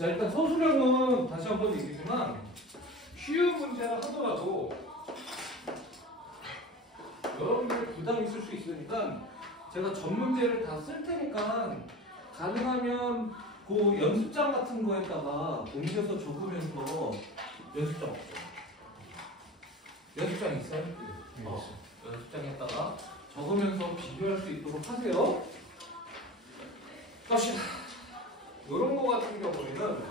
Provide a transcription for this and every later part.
자, 일단 서술형은 다시 한번 얘기지만 쉬운 문제를 하더라도 여러분들 부담이 있을 수 있으니까 제가 전 문제를 다 쓸 테니까 가능하면 그 연습장 같은 거에다가 옮겨서 적으면서 연습장 없죠? 연습장 있어요? 연습장에다가 적으면서 비교할 수 있도록 하세요. 갑시다. 이런 거 같은 경우에는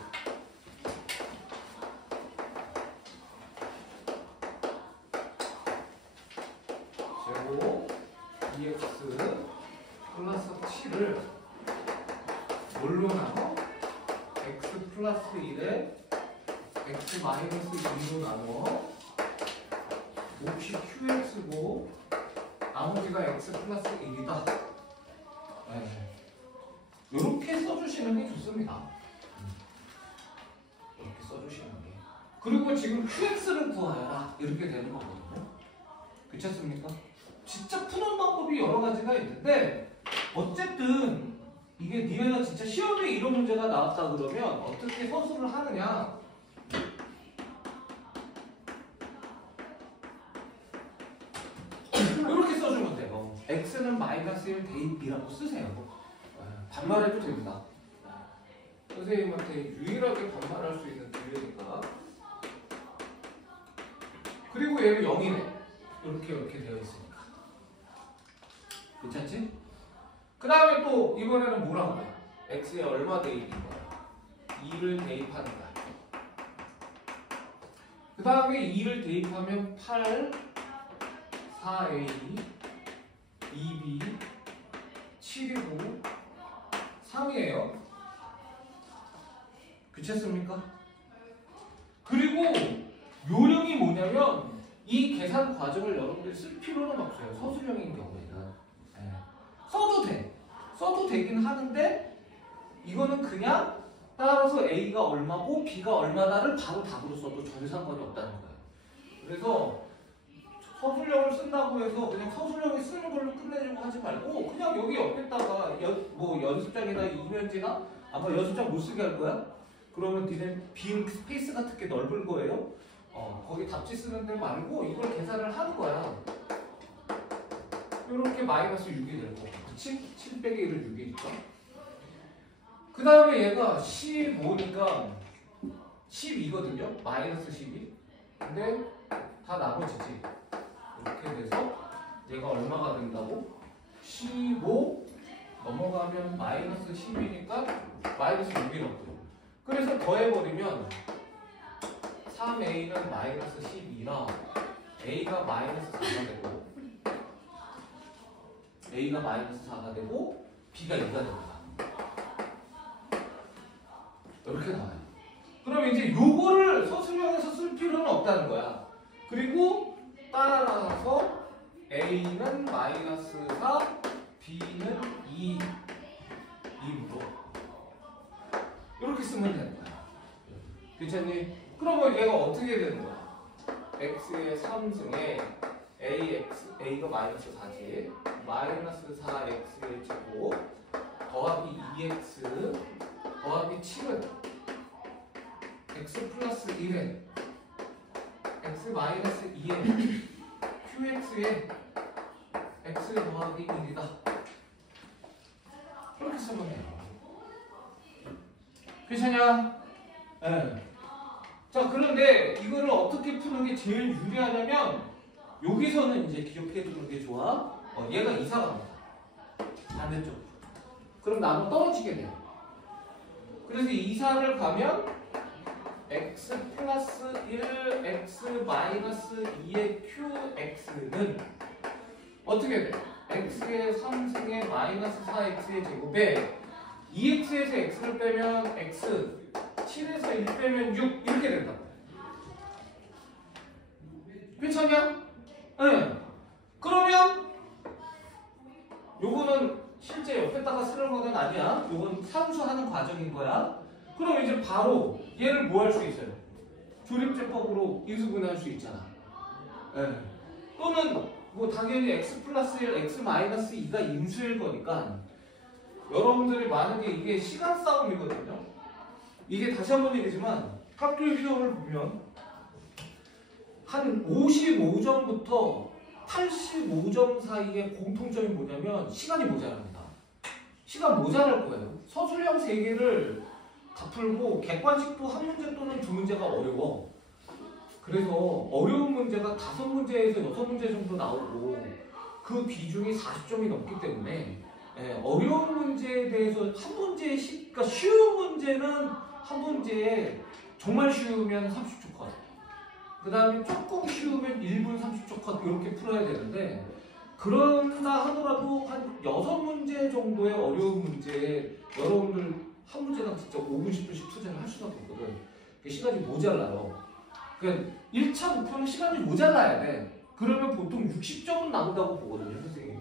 제곱 2x 플러스 7을 뭘로 나눠? x 플러스 1에 x 마이너스 2로 나눠 몫이 qx고 나머지가 x 플러스 1이다. 네. 이렇게 써주시는 게 좋습니다. 이렇게 써주시는 게. 그리고 지금 qx를 구하여라 이렇게 되는 거거든요. 그렇지 않습니까? 진짜 푸는 방법이 여러 가지가 있는데 어쨌든 이게 니네가 진짜 시험에 이런 문제가 나왔다 그러면 어떻게 서술을 하느냐. 이렇게 써주면 돼요. x는 마이너스 1 대입이라고 쓰세요. 반말해도 됩니다. 선생님한테 유일하게 반말할 수 있는 기회니까. 그리고 얘는 0이네. 이렇게 되어 있으니까. 괜찮지? 그 다음에 또 이번에는 뭐라고 해? x에 얼마 대입인 거야? 2를 대입하는 거야. 그 다음에 2를 대입하면 8, 4a, 2b, 7이고 3이에요. 그렇습니까? 그리고 요령이 뭐냐면 이 계산 과정을 여러분들이 쓸 필요는 없어요. 서술형인 경우에는. 네. 써도 돼. 써도 되긴 하는데 이거는 그냥 따라서 A가 얼마고 B가 얼마다를 바로 답으로 써도 전혀 상관이 없다는 거예요. 그래서 서술형을 쓴다고 해서 그냥 서술형에 쓰는 걸로 끝내려고 하지 말고 그냥 여기 옆에다가 뭐 연습장이나 이면지나 아마 연습장 못 쓰게 할 거야? 그러면 니네 빈 스페이스 같은 게 넓을 거예요. 거기 답지 쓰는 데 말고 이걸 계산을 하는 거야. 이렇게 마이너스 6이 될 거고, 그치? 7 빼기 1은 6이니까. 그 다음에 얘가 15니까 12거든요. 마이너스 12. 근데 다 나머지지. 이렇게 돼서 얘가 얼마가 된다고? 15 넘어가면 마이너스 10이니까 마이너스 6이 넘고. 그래서 더해버리면 3a는 마이너스 12라 a가 마이너스 4가 되고 a가 마이너스 4가 되고 b가 2가 됩니다. 이렇게 나와요. 그럼 이제 요거를 서술형에서 쓸 필요는 없다는 거야. 그리고 따라서 a는 마이너스 4, b는 2 2로 이렇게 쓰면 되는 거야. 괜찮니? 그러면 얘가 어떻게 되는 거야? x의 3승에 a가 마이너스 4지 마이너스 4x의 제곱 더하기 2x 더하기 7은 x 플러스 1에 x 마이너스 2에 qx에 x 더하기 1이다. 이렇게 쓰면 돼요. 괜찮냐? 네. 자, 그런데 이거를 어떻게 푸는 게 제일 유리하냐면 여기서는 이제 기억해 두는 게 좋아. 얘가 이사 갑니다. 반대쪽으로. 그럼 나무 떨어지게 돼요. 그래서 이사를 가면 x 플러스 1, x 마이너스 2의 qx는 어떻게 돼? x의 3승의 마이너스 4x의 제곱에 2x에서 x를 빼면 x 7에서 1 빼면 6 이렇게 된다. 괜찮냐? 네. 그러면 요거는 실제 옆에다가 쓰는 거는 아니야. 요건 산수하는 과정인 거야. 그럼 이제 바로 얘를 뭐 할 수 있어요? 조립제법으로 인수분해할 수 있잖아. 네. 또는 뭐 당연히 x 플러스 1, x 마이너스 2가 인수일 거니까 여러분들이 만약에 이게 시간 싸움이거든요. 이게 다시 한번 얘기지만 학교의 시험을 보면 한 55점부터 85점 사이의 공통점이 뭐냐면 시간이 모자랍니다. 시간 모자랄 거예요. 서술형 3개를 다 풀고 객관식도 한 문제 또는 두 문제가 어려워. 그래서 어려운 문제가 5문제에서 6문제 정도 나오고 그 비중이 40점이 넘기 때문에 어려운 문제에 대해서 한 문제에 그러니까 쉬운 문제는 한 문제에 정말 쉬우면 30초 컷, 그 다음에 조금 쉬우면 1분 30초 컷 이렇게 풀어야 되는데 그런다 하더라도 한 6문제 정도의 어려운 문제에 여러분들 한 문제당 진짜 5분 10분씩 투자를 할 수밖에 없거든. 시간이 모자라요. 그러니까 1차 목표는 시간이 모자라야 돼. 그러면 보통 60점은 나온다고 보거든요, 선생님이.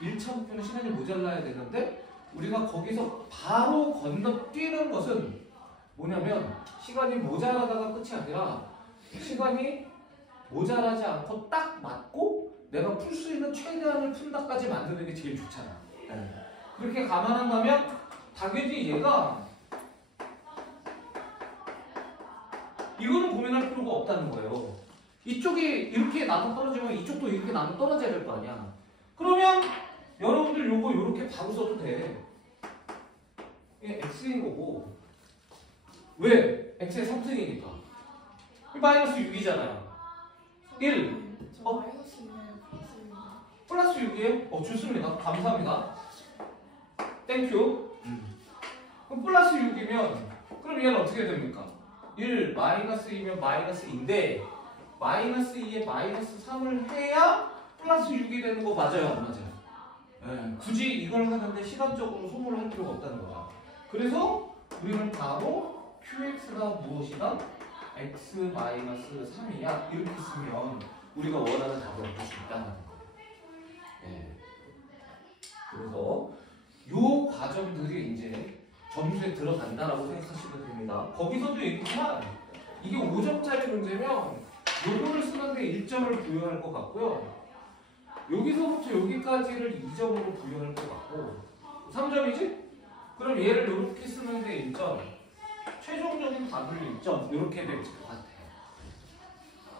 1차 목표는 시간이 모자라야 되는데 우리가 거기서 바로 건너뛰는 것은 뭐냐면 시간이 모자라다가 끝이 아니라 시간이 모자라지 않고 딱 맞고 내가 풀 수 있는 최대한을 푼다까지 만드는 게 제일 좋잖아. 그렇게 감안한다면 당연히 얘가 이거는 고민할 필요가 없다는 거예요. 이쪽이 이렇게 나눠 떨어지면 이쪽도 이렇게 나눠 떨어져야 될 거 아니야. 그러면 여러분들 요거 요렇게 바로 써도 돼. 이게 x인 거고. 왜? x의 3승이니까. 마이너스 6이잖아요. 1. 플러스 6이에요? 좋습니다. 감사합니다. 땡큐. 그럼 플러스 6이면 그럼 얘는 어떻게 됩니까? 1 마이너스 2면 마이너스 2인데 마이너스 2에 마이너스 3을 해야 플러스 6이 되는 거 맞아요? 안 맞아요? 굳이 이걸 하는데 시간적으로 소모를 할 필요가 없다는 거죠. 그래서 우리는 바로 qx가 무엇이다? x 마이너스 3이야 이렇게 쓰면 우리가 원하는 답을 얻을 수 있다는 거예요. 그래서 요 과정들이 이제 점수에 들어간다라고 생각하시면 됩니다. 거기서도 얘기지만 이게 5점짜리 문제면 요거를 쓰는데 1점을 부여할 것 같고요. 여기서부터 여기까지를 2점으로 부여할 것 같고 3점이지? 그럼 얘를 이렇게 쓰는데 1점, 최종적인 답을 1점 이렇게 될 것 같아요.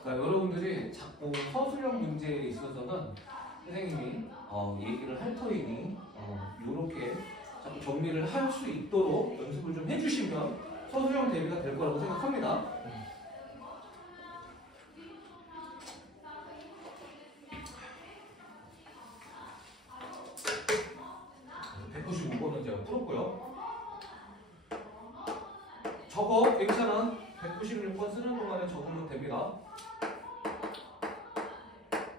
그러니까 여러분들이 자꾸 서술형 문제에 있어서는 선생님이 얘기를 할 터이니 이렇게 자꾸 정리를 할 수 있도록 연습을 좀 해주시면 서술형 대비가 될 거라고 생각합니다. 제가 풀었고요. 저거 괜찮아. 196번 쓰는 동안에 적으면 됩니다.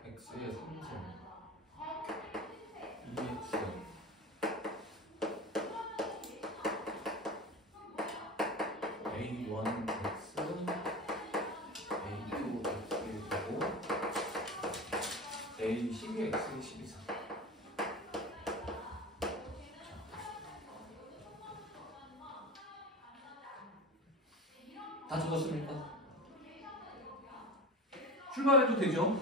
x의 3승 2x a1x a2x 되고 a12x 12. 다 적었습니까? 출발해도 되죠?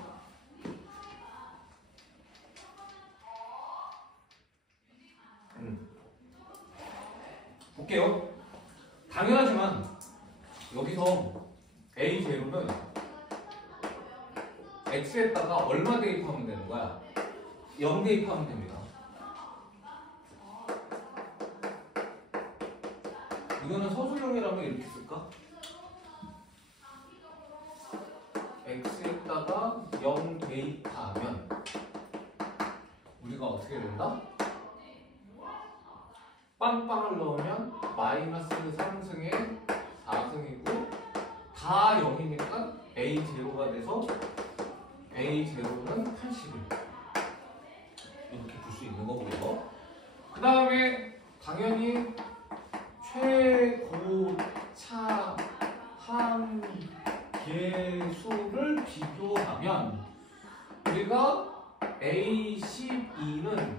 볼게요. 당연하지만 여기서 A0는 X에다가 얼마 대입하면 되는 거야? 0 대입하면 됩니다. 이거는 서술형이라면 이렇게 쓸까? X에다가 0 대입하면 우리가 어떻게 된다? 빵빵을 넣으면 마이너스 3승에 4승이고 다 0이니까 A0가 돼서 A0는 81 이렇게 볼 수 있는 거고요. 그 다음에 당연히 최고차 함계수를 비교하면 우리가 A12는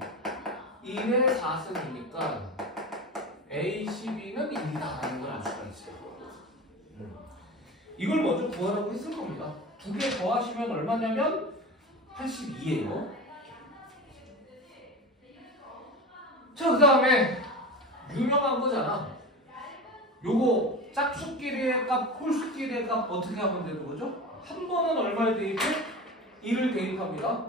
1의 4승이니까 A12는 1이다라는 걸 알 수가 있어요. 이걸 먼저 구하라고 했을 겁니다. 두 개 더하시면 얼마냐면 82예요. 자, 그 다음에 유명한 거잖아. 요거 짝수끼리의 값, 홀수끼리의 값 어떻게 하면 되는 거죠? 한 번은 얼마를 대입해? 1을 대입합니다.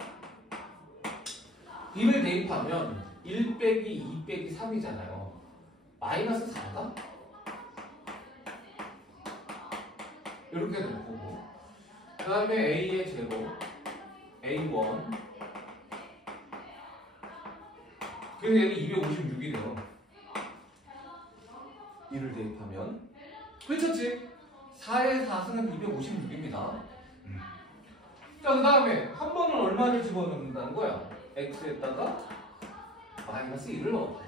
1을 대입하면 1 빼기 2 빼기 3이잖아요. 마이너스 4가? 이렇게 될 거고. 그 다음에 A의 제로, A1. 그래서 얘는 256이 돼요. 1을 대입하면. 그렇지? 4의 4승은 256입니다. 자, 그 다음에 한 번은 얼마를 집어넣는다는 거야? x에다가 마이너스 1을 넣어봐요.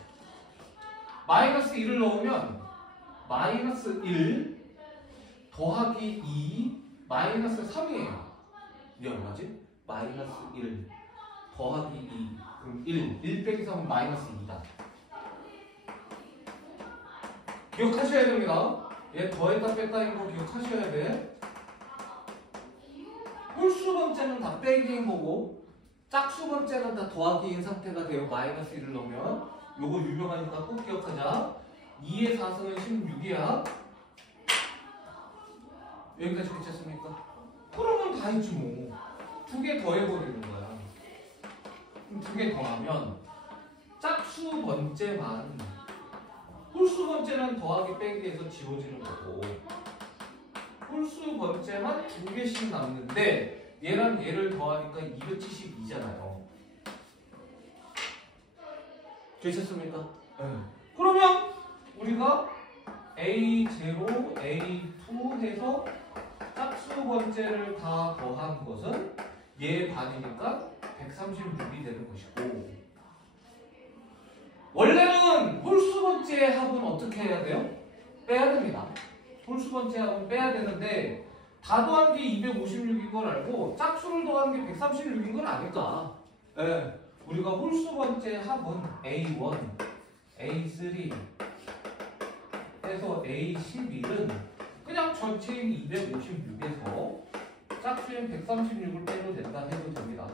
마이너스 1을 넣으면 마이너스 1 더하기 2 마이너스 3이에요. 이게 얼마지? 마이너스 1 더하기 2 그럼 1 빼기 3은 마이너스 2다. 기억하셔야 됩니다. 얘 더했다 뺐다인 거 기억하셔야 돼. 홀수 번째는 다 빼기인 거고 짝수 번째는 다 더하기인 상태가 돼요. 마이너스 1을 넣으면. 요거 유명하니까 꼭 기억하자. 2의 4승은 16이야. 여기까지 괜찮습니까? 그러면 다 했지 뭐. 2개 더해버리는 거야. 그럼 2개 더하면 짝수 번째만 홀수 번째는 더하기 빼기해서 지워지는 거고 홀수 번째만 2개씩 남는데 얘랑 얘를 더하니까 272잖아요. 되셨습니까? 네. 그러면 우리가 A0, A2 해서 짝수 번째를 다 더한 것은 얘 반이니까 136이 되는 것이고 원래는 홀수 번째 합은 어떻게 해야 돼요? 빼야 됩니다. 홀수 번째 합은 빼야 되는데 다 더한 게 256인 걸 알고 짝수를 더한 게 136인 걸 아니까 네. 우리가 홀수 번째 합은 A1, A3 해서 A11은 그냥 전체인 256에서 짝수인 136을 빼도 된다 해도 됩니다.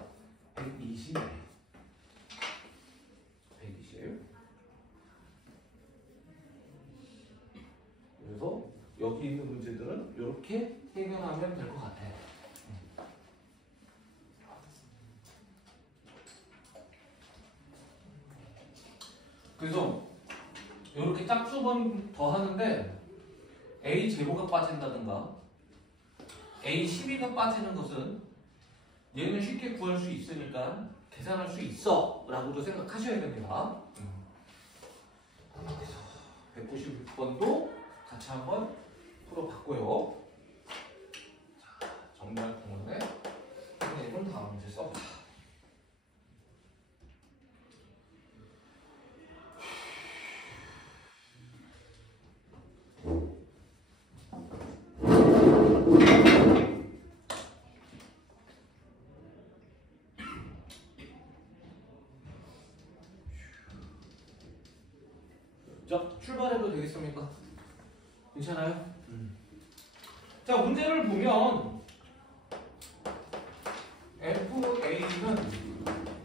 120. 그래서 여기 있는 문제들은 이렇게 해결하면 될 것 같아요. 그래서 이렇게 짝수번 더 하는데 A 제로가 빠진다든가 A12가 빠지는 것은 얘는 쉽게 구할 수 있으니까 계산할 수 있어 라고도 생각하셔야 됩니다. 196번도 같이 한번 풀어봤고요. 자, 정리할 부분에 선생님은 다음 문제 써보자. 자, 출발해도 되겠습니까? 괜찮아요? 자, 문제를 보면 FA는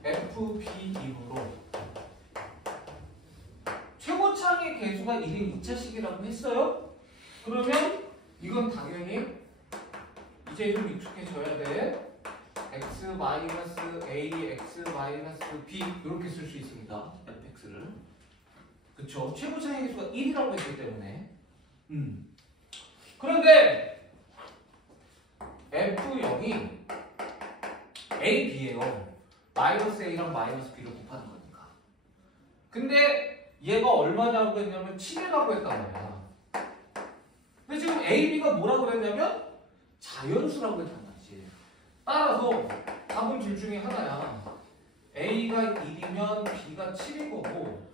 FB이므로 최고차의 개수가 1인 2차식이라고 했어요? 그러면 이건 당연히 이제 좀 익숙해져야 돼. x-a, x-b 이렇게 쓸 수 있습니다. fx를. 그쵸? 최고차의 개수가 1이라고 했기 때문에. 그런데 F0이 A, B예요. 마이너스 A랑 마이너스 B를 곱하는 거니까. 근데 얘가 얼마냐고 했냐면 7이라고 했단 말이야. 근데 지금 A, B가 뭐라고 했냐면 자연수라고 했단 말이지. 따라서 답은 둘 중에 하나야. A가 1이면 B가 7인 거고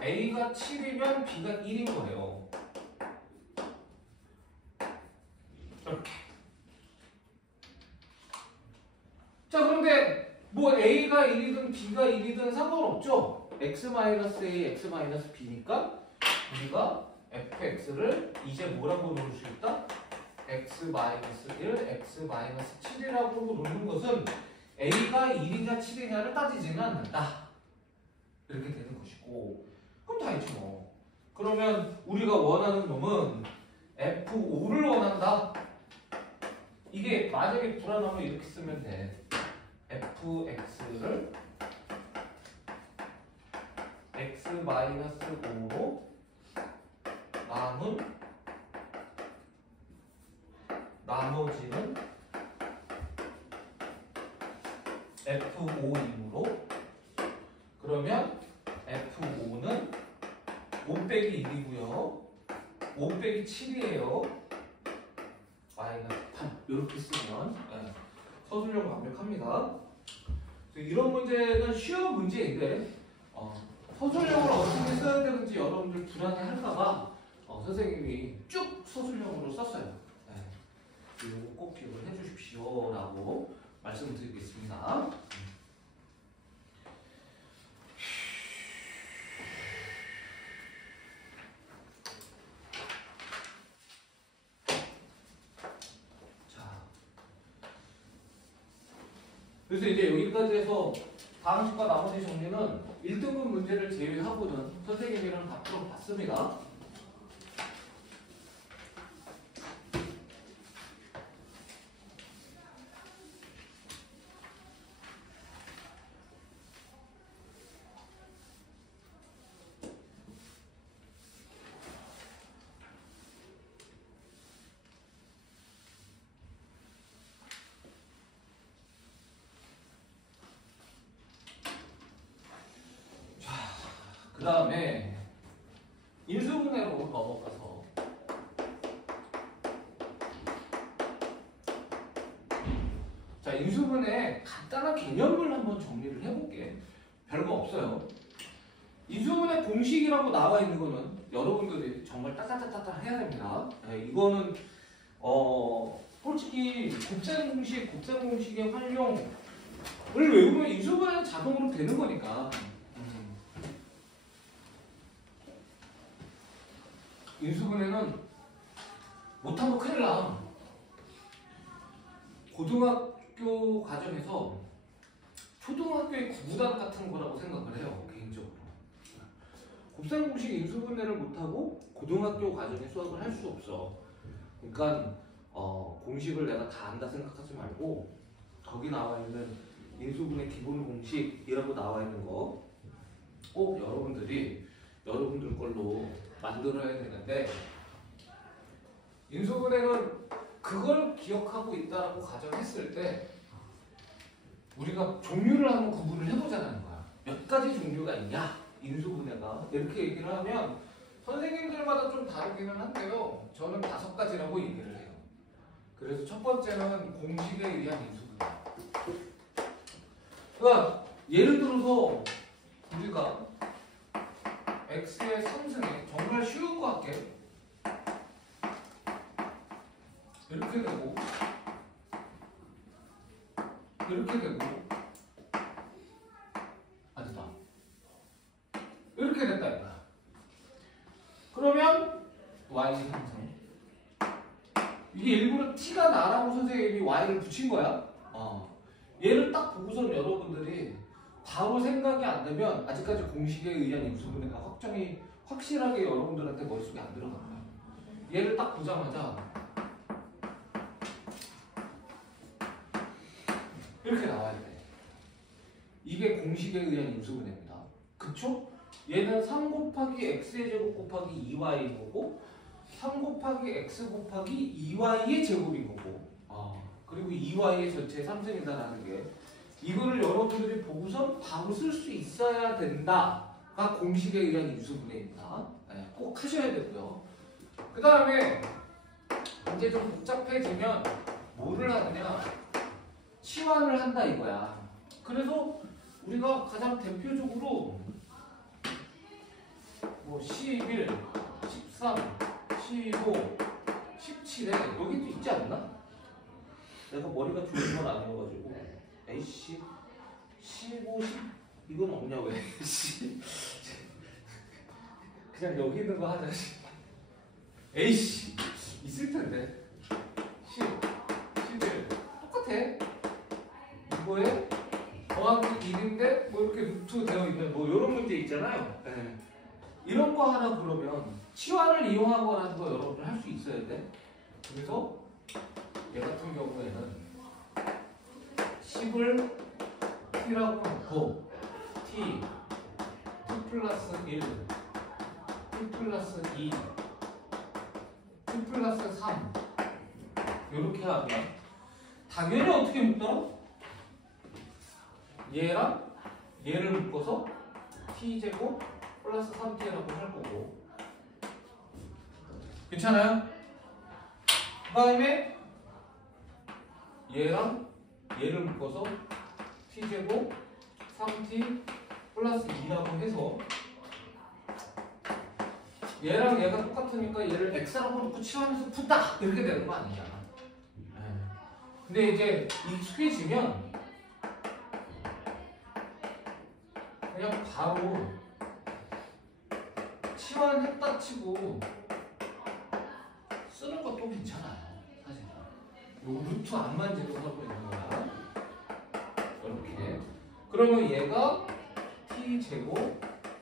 A가 7이면 B가 1인 거예요. 이렇게. 자, 그런데 뭐 A가 1이든 B가 1이든 상관없죠. X-A, X-B니까 우리가 fx를 이제 뭐라고 놓을 수 있다? x-1, x-7이라고 놓는 것은 A가 1이냐 7이냐를 따지지는 않는다. 이렇게 되는 것이고 그럼 다 있지 뭐. 그럼 그러면 우리가 원하는 놈은 F5를 원한다. 이게 만약에 불안하면 이렇게 쓰면 돼. fx를 x-5로 남은 나머지는 f5이므로 그러면 f5는 5 빼기 1이고요. 5 빼기 7이에요. 마이너스 8 이렇게 쓰면 네. 서술형 완벽합니다. 이런 문제는 쉬운 문제인데 서술형을 어떻게 써야 되는지 여러분들 불안해할까봐 선생님이 쭉 서술형으로 썼어요. 네. 이거 꼭 기억을 해주십시오 라고 말씀드리겠습니다. 그래서 이제 여기까지 해서 다항식과 나머지 정리는 1등급 문제를 제외하고는 선생님이랑 다 풀어봤습니다. 그 다음에 인수분해로 넘어가서 자 인수분해 간단한 개념을 한번 정리를 해볼게. 별거 없어요. 인수분해 공식이라고 나와 있는 거는 여러분들이 정말 따따따따 해야 됩니다. 네, 이거는 솔직히 곱셈 공식의 활용을 외우면 인수분해는 자동으로 되는 거니까. 인수분해는 못하면 큰일 나. 고등학교 과정에서 초등학교의 구구단 같은 거라고 생각을 해요. 개인적으로. 곱셈 공식 인수분해를 못하고 고등학교 과정에 수학을 할 수 없어. 그러니까 공식을 내가 다 안다 생각하지 말고 거기 나와 있는 인수분해 기본 공식이라고 나와 있는 거 꼭 여러분들 걸로 만들어야 되는데 인수분해는 그걸 기억하고 있다라고 가정했을 때 우리가 종류를 한번 구분을 해보자는 거야. 몇 가지 종류가 있냐 인수분해가 이렇게 얘기를 하면 선생님들마다 좀 다르기는 한데요. 저는 5가지라고 얘기를 해요. 그래서 첫 번째는 공식에 의한 인수분해. 그러니까 예를 들어서 우리가 x의 3승에 정말 쉬운 거 할게. 이렇게 되고 이렇게 되고 됐다. 이렇게 됐다 이거야. 그러면 y 3승 이게 일부러 t가 나라고 선생님이 y를 붙인 거야. 얘를 딱 보고선 여러분들이 바로 생각이 안 되면 아직까지 공식에 의한 인수분해가 확실하게 여러분들한테 머릿속에 안 들어간 거야. 얘를 딱 보자마자 이렇게 나와야 돼. 이게 공식에 의한 인수분해입니다. 그쵸? 얘는 3 곱하기 x의 제곱 곱하기 2y인 거고 3 곱하기 x 곱하기 2y의 제곱인 거고 그리고 2y의 전체 3승이다라는 게 이거를 여러분들이 보고서 바로 쓸 수 있어야 된다가 공식에 의한 인수분해입니다. 네, 꼭 하셔야 되고요. 그 다음에 이제 좀 복잡해지면 뭐를 하느냐 치환을 한다 이거야. 그래서 우리가 가장 대표적으로 뭐 11, 13, 15, 17에 여기도 있지 않나? 내가 머리가 좋은 건 아니어가지고 에이씨 15, 10 이건 없냐 왜? 그냥 여기 있는 거 하자. 에이씨 있을 텐데 10, 11 똑같아. 이거에 더하기 1인데 뭐 이렇게 루트 되어 있는 뭐 이런 문제 있잖아요. 네. 이런 거 하나 그러면 치환을 이용하거나 하는 거 여러분들 할 수 있어야 돼. 그래서 얘 같은 경우에는 10을 t라고 놓고 t 2 플러스 1 2 플러스 2 2 플러스 3 이렇게 하면 당연히 어떻게 묶더라? 얘랑 얘를 묶어서 t제곱 플러스 3t라고 할 거고 괜찮아요? 그 다음에 얘랑 얘를 묶어서 t제곱 3t 플러스 2라고 해서 얘랑 얘가 똑같으니까 얘를 x라고 놓고 치환해서 푼다 이렇게 되는 거 아니잖아. 근데 이제 익숙해지면 그냥 바로 치환했다 치고 쓰는 것도 괜찮아요. 사실 요 루트 안 만지고 하고 있는 거야. 이렇게 그러면 얘가 t제곱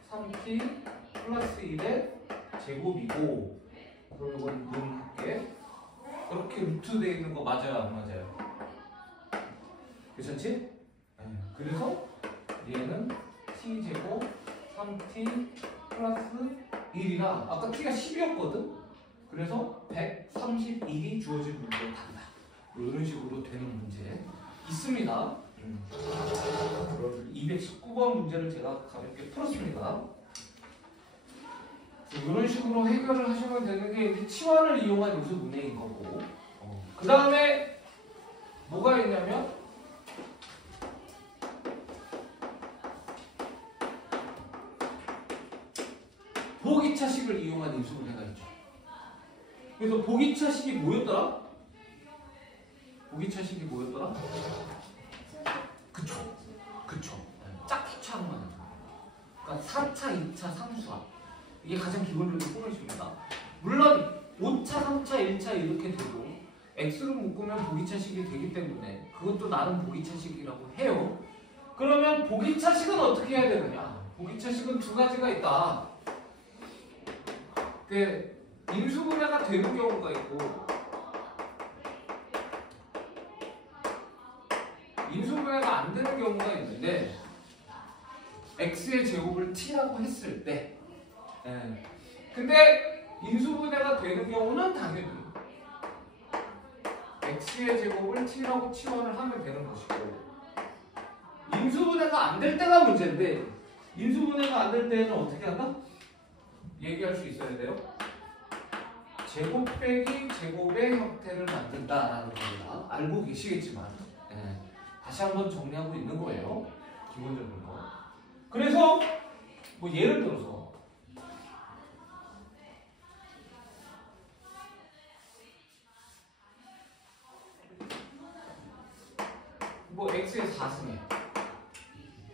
3t 플러스 1의 제곱이고 그럼 이건 는 할게. 이렇게 루트 되어 있는 거 맞아요 안 맞아요? 괜찮지? 네. 그래서 얘는 t제곱 3t 플러스 1이라 아까 t가 10이었거든? 그래서 131이 주어진 문제를 단다. 이런 식으로 되는 문제 있습니다. 219번 문제를 제가 가볍게 풀었습니다. 이런 식으로 해결을 하시면 되는 게 이제 치환을 이용한 요소 문해인 거고 그 다음에 뭐가 있냐면 보기차식을 이용한 인수 문해가 있죠. 그래서 보기차식이 뭐였더라? 보기차식이 뭐였더라? 그쵸. 짝수차로만 하죠. 그러니까 4차, 2차, 3수학 이게 가장 기본적인 포맷입니다. 물론 5차, 3차, 1차 이렇게 되고 x로 묶으면 보기차식이 되기 때문에 그것도 나름 보기차식이라고 해요. 그러면 보기차식은 어떻게 해야 되느냐? 보기차식은 두 가지가 있다. 그 인수분해가 되는 경우가 있고 인수분해가 안 되는 경우가 있는데 x의 제곱을 t라고 했을 때 근데 인수분해가 되는 경우는 당연히 x의 제곱을 t라고 치환을 하면 되는 것이고 인수분해가 안 될 때가 문제인데 인수분해가 안 될 때는 어떻게 한다? 얘기할 수 있어야 돼요. 제곱 빼기 제곱의 형태를 만든다라는 겁니다. 알고 계시겠지만 다시 한번 정리하고 있는 거예요. 기본적인 거. 그래서 뭐 예를 들어서 뭐 x의 4승에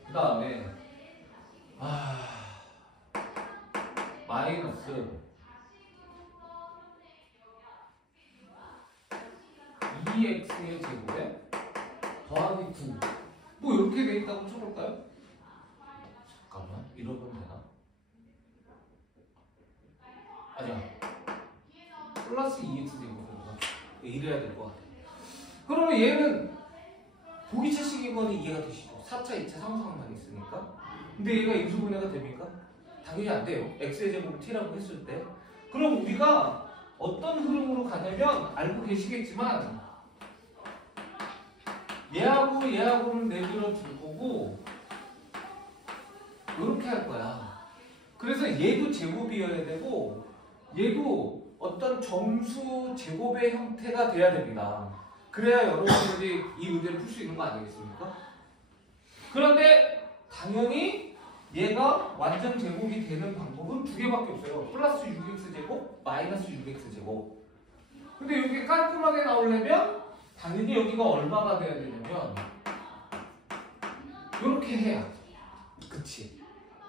그 다음에 마이너스 2x의 제곱에 더하기 9 뭐 이렇게 돼 있다고 쳐볼까요? 잠깐만 이러면 되나? 아니야 플러스 2x 제곱이라서 이래야 될 것 같아. 그러면 얘는 보기차식인 거는 이해가 되시죠? 4차, 2차, 3차만 있으니까. 근데 얘가 인수분해가 됩니까? 당연히 안 돼요. x의 제곱을 t라고 했을 때. 그럼 우리가 어떤 흐름으로 가냐면 알고 계시겠지만 얘하고 얘하고는 내버려 둘 거고 이렇게 할 거야. 그래서 얘도 제곱이어야 되고 얘도 어떤 정수 제곱의 형태가 돼야 됩니다. 그래야 여러분들이 이 문제를 풀 수 있는 거 아니겠습니까? 그런데 당연히 얘가 완전 제곱이 되는 방법은 두 개밖에 없어요. 플러스 6x 제곱, 마이너스 6x 제곱. 근데 이게 깔끔하게 나오려면 당연히 여기가 얼마가 돼야 되냐면 이렇게 해야 그치?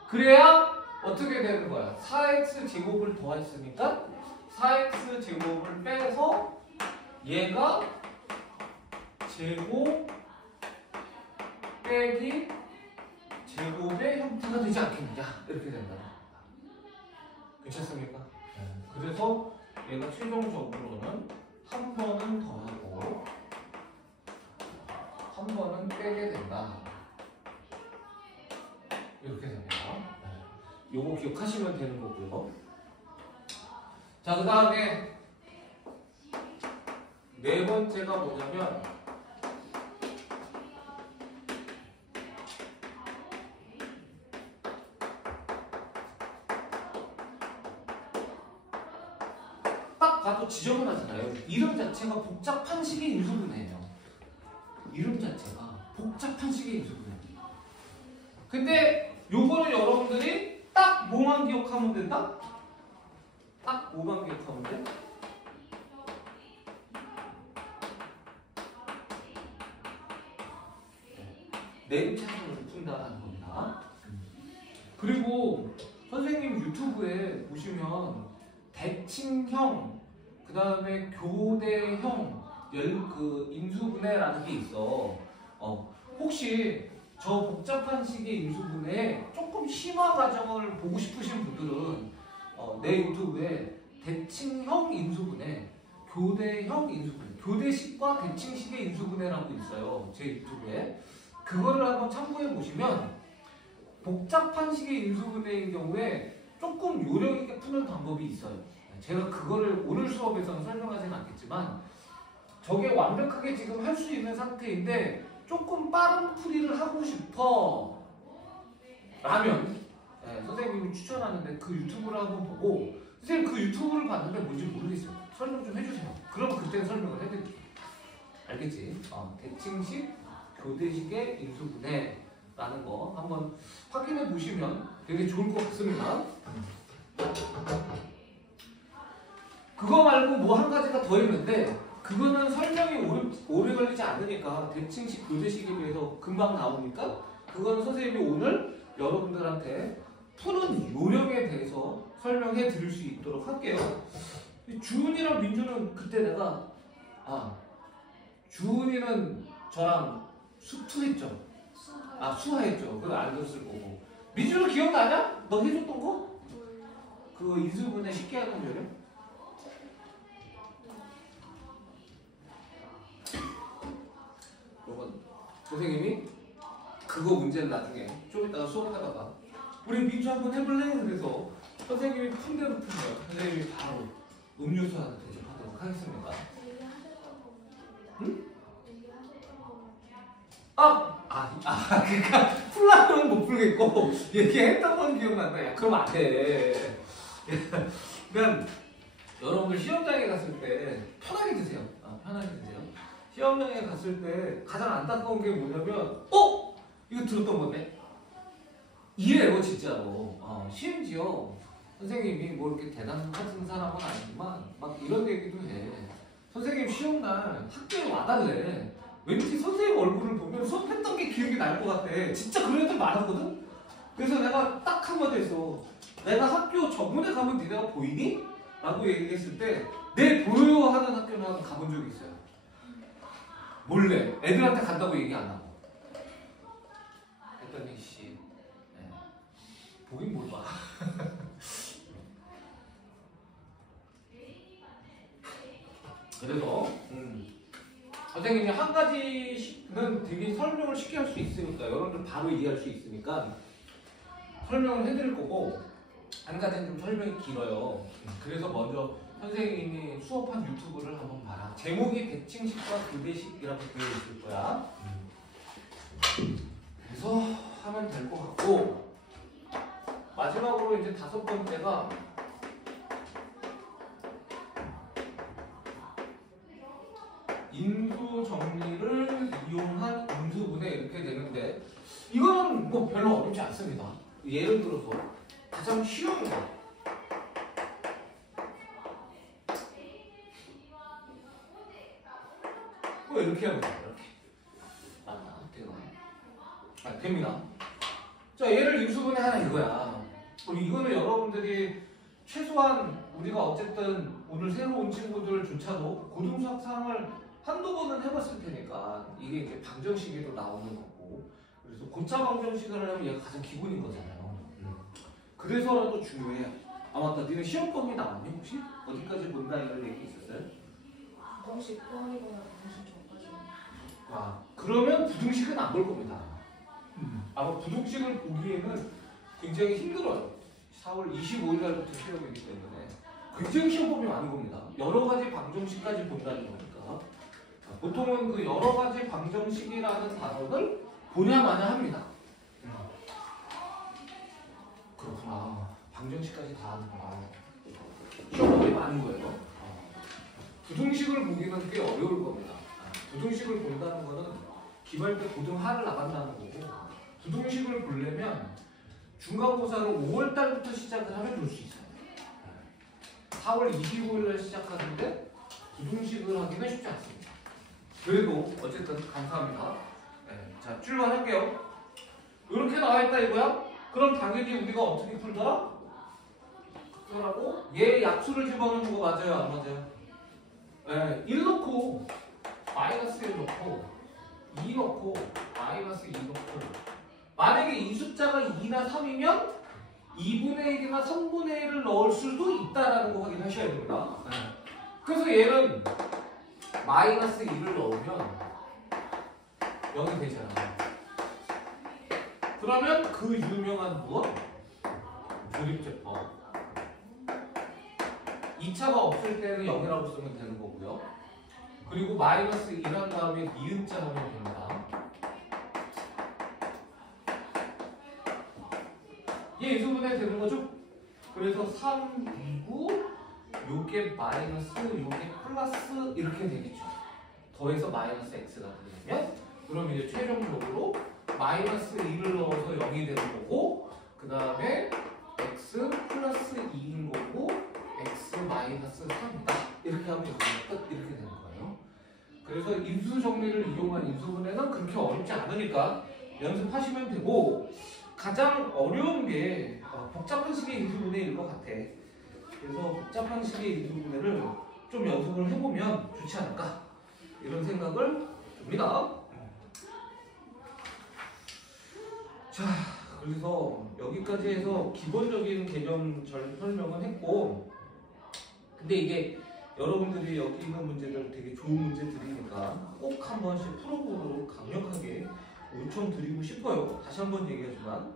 그래야 어떻게 되는 거야? 4x 제곱을 더했으니까 4x 제곱을 빼서 얘가 제곱 빼기 제곱의 형태가 되지 않겠느냐 이렇게 된다. 괜찮습니까? 그래서 얘가 최종적으로는 한 번은 더하고 한 번은 빼게 된다. 이렇게 됩니다. 요거 기억하시면 되는 거고요. 자, 그 다음에 네 번째가 뭐냐면 딱 봐도 지저분하잖아요. 이름 자체가 복잡한 식의 인수분해예요. 이름 자체가 복잡한 식의 인수분해. 근데 요거는 여러분들이 딱 뭐만 기억하면 된다? 딱 뭐만 기억하면 돼? 내림차순을 푼다라는 겁니다. 그리고 선생님 유튜브에 보시면 대칭형, 그 다음에 교대형 그 인수분해라는 게 있어. 혹시 저 복잡한 식의 인수분해 조금 심화 과정을 보고 싶으신 분들은 내 유튜브에 대칭형 인수분해, 교대형 인수분해, 교대식과 대칭식의 인수분해라고 있어요. 제 유튜브에. 그거를 한번 참고해 보시면 복잡한 식의 인수분해인 경우에 조금 요령 있게 푸는 방법이 있어요. 제가 그거를 오늘 수업에서는 설명하지는 않겠지만 저게 완벽하게 지금 할 수 있는 상태인데 조금 빠른 풀이를 하고 싶어 라면 선생님이 추천하는데 그 유튜브를 한번 보고 선생님 그 유튜브를 봤는데 뭔지 모르겠어요. 설명 좀 해주세요. 그러면 그때는 설명을 해드릴게요. 알겠지? 대칭식, 교대식의 인수분해라는 거 한번 확인해 보시면 되게 좋을 것 같습니다. 그거 말고 뭐 한 가지가 더 있는데 그거는 설명이 오래 걸리지 않으니까 대칭식, 교대식에 비해서 금방 나오니까 그거는 선생님이 오늘 여러분들한테 푸는 요령에 대해서 설명해 드릴 수 있도록 할게요. 주은이랑 민주는 그때 내가 주은이는 저랑 수투했죠. 수화했죠. 그거 안 들었을 거고. 민주는 기억나냐? 너 해줬던 거? 그 인수분해 쉽게 하는 요령? 여러분 선생님이 그거 문제는 나중에 좀 이따가 수업하다가 우리 민주 한번 해볼래? 그래서 선생님이 푼 대로 풀면 선생님이 바로 음료수 하나 대접하도록 하겠습니다. 응? 그러니까 풀라면 못 풀겠고 얘기했던 건 기억난다. 야, 그럼 안 돼. 그냥 여러분들 시험장에 갔을 때 편하게 드세요. 편하게 드세요. 시험장에 갔을 때 가장 안타까운 게 뭐냐면 이거 들었던 건데 이래요 진짜로. 심지어 선생님이 뭐 이렇게 대단하신 사람은 아니지만 막 이런 얘기도 해. 선생님 시험날 학교에 와달래. 왠지 선생님 얼굴을 보면 수업했던 게 기억이 날 것 같아. 진짜 그런 애들 많았거든. 그래서 내가 딱 한마디 했어. 내가 학교 저번에 가면 니네가 보이니? 라고 얘기했을 때 내 보여요 하는 학교는 한번 가본 적이 있어요. 몰래 애들한테 간다고 얘기 안 하고 했더니 보긴 뭘 봐. 그래서 선생님이 한 가지는 되게 설명을 쉽게 할 수 있으니까 여러분들 바로 이해할 수 있으니까 설명을 해드릴 거고 한 가지는 좀 설명이 길어요. 그래서 먼저 선생님이 수업한 유튜브를 한번 봐라. 제목이 대칭식과 교대식이라고 되어 있을 거야. 그래서 하면 될 것 같고 마지막으로 이제 5번째가 인수 정리를 이용한 인수분해 이렇게 되는데 이거는 뭐 별로 어렵지 않습니다. 예를 들어서 가장 쉬운 거 이렇게 하면 돼요. 이렇게 됩니다. 자, 얘를 인수분해 하나 이거야. 이거는 여러분들이 최소한 우리가 어쨌든 오늘 새로 온 친구들조차도 고등수학 3을 한두 번은 해봤을 테니까 이게 이제 방정식에도 나오는 거고 그래서 고차 방정식을 하려면 얘가 가장 기본인 거잖아요. 그래서라도 중요해요. 아 맞다. 니네 시험범위 나왔니 혹시? 어디까지 본다 이런 얘기 있었어요? 부등식 포함이거나 부등식 전까지. 아 그러면 부등식은 안 볼 겁니다. 아마 부등식을 보기에는 굉장히 힘들어요. 4월 25일 날부터 시험이기 때문에 굉장히 시험범위 많은 겁니다. 여러 가지 방정식까지 본다는 거니까. 보통은 그 여러 가지 방정식이라는 단어를 보냐 마냐 합니다. 그렇구나. 방정식까지 다 하는구나. 시험범위 많은 거예요. 부등식을 보기는 꽤 어려울 겁니다. 부등식을 본다는 거는 기말 때 고등 하를 나간다는 거고, 부등식을 보려면 중간고사를 5월 달부터 시작을 하면 볼 수 있어요. 4월 25일 날 시작하는데 부등식을 하기는 쉽지 않습니다. 그래도 어쨌든 감사합니다. 네, 자 출발할게요. 이렇게 나와있다 이거야? 그럼 당연히 우리가 어떻게 풀더라? 그러고 얘 약수를 집어넣는 거 맞아요 안 맞아요? 네, 1 넣고 마이너스 1 넣고 2 넣고 마이너스 2 넣고, 만약에 이 숫자가 2나 3이면 2분의 1이나 3분의 1을 넣을 수도 있다라는 거 확인하셔야 됩니다. 네. 그래서 얘는 마이너스 2를 넣으면 0이 되잖아요. 그러면 그 유명한 무엇? 조립제법. 2차가 없을 때는 0이라고 쓰면 되는 거고요. 그리고 마이너스 1한 다음에 니은자 하면 됩니다. 얘 인수분해 되는 거죠? 그래서 3, 2, 9, 요게 마이너스, 요게 플러스 이렇게 되겠죠. 더해서 마이너스 x가 되면 그럼 이제 최종적으로 마이너스 2를 넣어서 0이 되는 거고, 그 다음에 x 플러스 2인 거고 x 마이너스 3이다. 이렇게 하면 여기가 끝 이렇게 되는 거예요. 그래서 인수 정리를 이용한 인수분해는 그렇게 어렵지 않으니까 연습하시면 되고, 가장 어려운 게 복잡한 식의 인수분해일 것 같아. 그래서 복잡한 식의 인수분해를 좀 연습을 해보면 좋지 않을까 이런 생각을 듭니다. 자, 그래서 여기까지 해서 기본적인 개념 설명은 했고, 근데 이게 여러분들이 여기 있는 문제들 되게 좋은 문제들이니까 꼭 한 번씩 풀어보도록 강력하게 요청드리고 싶어요. 다시 한 번 얘기하지만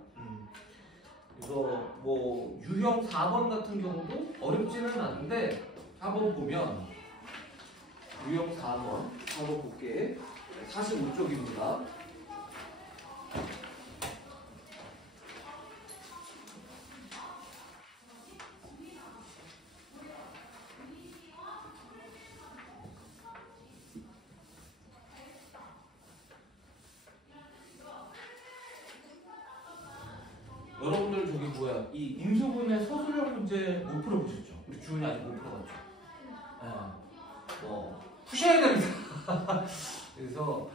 그래서 뭐 유형 4번 같은 경우도 어렵지는 않은데 한번 보면 유형 4번 한번 볼게. 45쪽입니다. 여러분들 저기 뭐야, 이 인수분해 서술형 문제 못 풀어보셨죠? 우리 주은이 아직 못 풀어봤죠? 뭐 푸셔야 됩니다. 그래서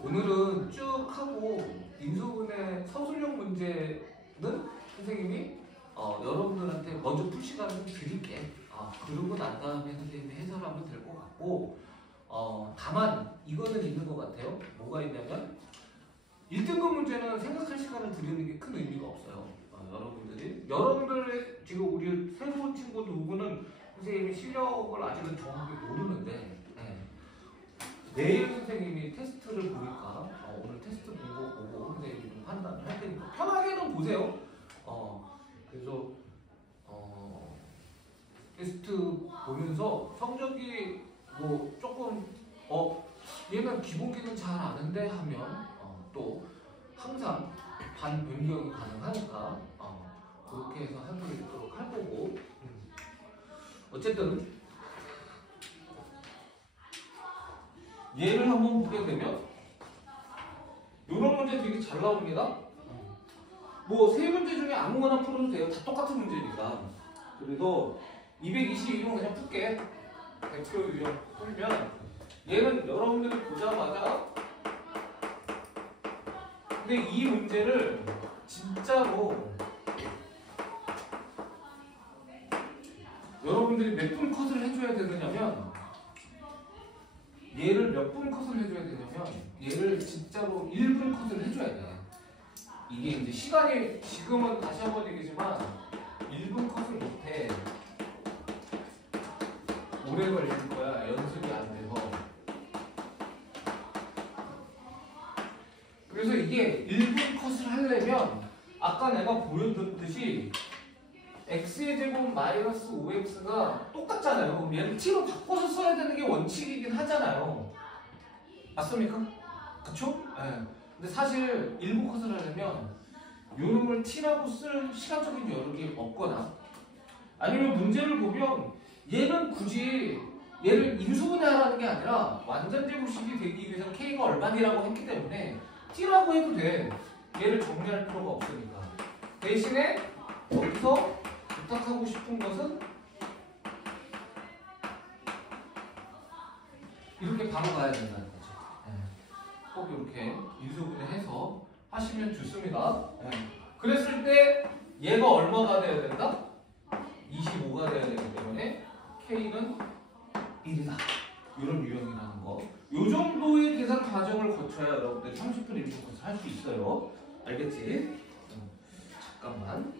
오늘은 쭉 하고 인수분해 서술형 문제는 선생님이 여러분들한테 먼저 풀 시간을 드릴게. 그러고 난 다음에 선생님이 해설하면 될 것 같고, 다만 이거는 있는 것 같아요. 뭐가 있냐면 1등급 문제는 생각할 시간을 드리는 게 큰 의미가 없어요. 여러분들의 지금 우리 새로운 친구 누구는 선생님이 실력을 아직은 정확하게 모르는데, 내일 선생님이 테스트를 보니까 오늘 테스트 본 거 보고 선생님이 좀 판단을 할 테니까 편하게는 보세요. 그래서 테스트 보면서 성적이 뭐 조금 얘는 기본기는 잘 아는데 하면 또 항상 반 변경이 가능하니까 그렇게 해서 하도록 할 거고, 어쨌든 얘를 한번 보게 되면 이런 문제 되게 잘 나옵니다. 뭐 세 문제 중에 아무거나 풀어도 돼요. 다 똑같은 문제니까. 그래서 222번 그냥 풀게. 대표 유형 풀면 얘는 여러분들이 보자마자, 근데 이 문제를 진짜로 여러분들이 몇 분 컷을 해줘야 되느냐면, 얘를 몇 분 컷을 해줘야 되냐면 얘를 진짜로 1분 컷을 해줘야 돼. 이게 이제 시간이 지금은 다시 한번 얘기지만 1분 1분 컷을 못해. 오래 걸릴 거야. 연습이 안 돼서. 그래서 이게 1분 컷을 하려면 아까 내가 보여줬듯이 x의 제곱 마이너스 5x가 똑같잖아요. 그럼 얘를 t로 바꿔서 써야 되는 게 원칙이긴 하잖아요. 맞습니까? 그쵸? 네. 근데 사실 1분 컷을 하려면 요런 걸 t라고 쓸 시간적인 여력이 없거나 아니면 문제를 보면 얘는 굳이 얘를 인수분해하라는 게 아니라 완전 제곱식이 되기 위해서 k가 얼마니라고 했기 때문에 t라고 해도 돼. 얘를 정리할 필요가 없으니까. 대신에 여기서 부탁하고 싶은 것은 이렇게 바로 가야 된다는 거죠. 네. 꼭 이렇게 인수분해해서 하시면 좋습니다. 네. 그랬을 때 얘가 얼마가 돼야 된다? 25가 돼야 되기 때문에 K는 1이다. 이런 유형이라는 거. 이 정도의 계산 과정을 거쳐야 여러분들 30분 1분 컷을 할 수 있어요. 알겠지? 잠깐만.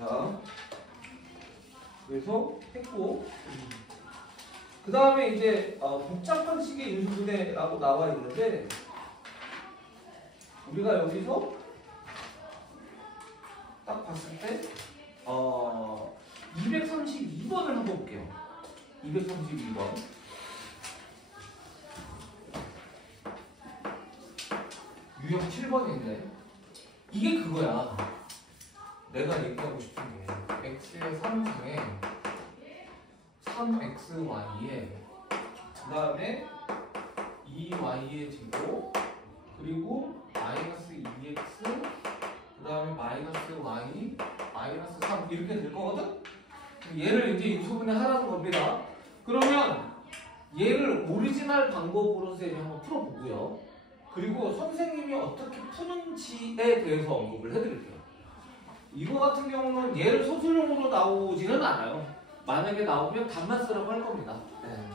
자, 그래서 했고 그 다음에 이제 복잡한 식의 인수분해라고 나와 있는데 우리가 여기서 딱 봤을 때 232번을 한번 볼게요. 232번. 유형 7번인데 이게 그거야. 내가 얘기하고 싶은 게 x의 3승에 3xy에 그 다음에 2y의 제곱 그리고 마이너스 2x 그 다음에 마이너스 y 마이너스 3 이렇게 될 거거든? 얘를 이제 인수분해 하라는 겁니다. 그러면 얘를 오리지널 방법으로 쌤이 한번 풀어보고요. 그리고 선생님이 어떻게 푸는지에 대해서 언급을 해드릴게요. 이거 같은 경우는 얘를 소수용으로 나오지는 않아요. 만약에 나오면 답만 쓰라고 할 겁니다. 네.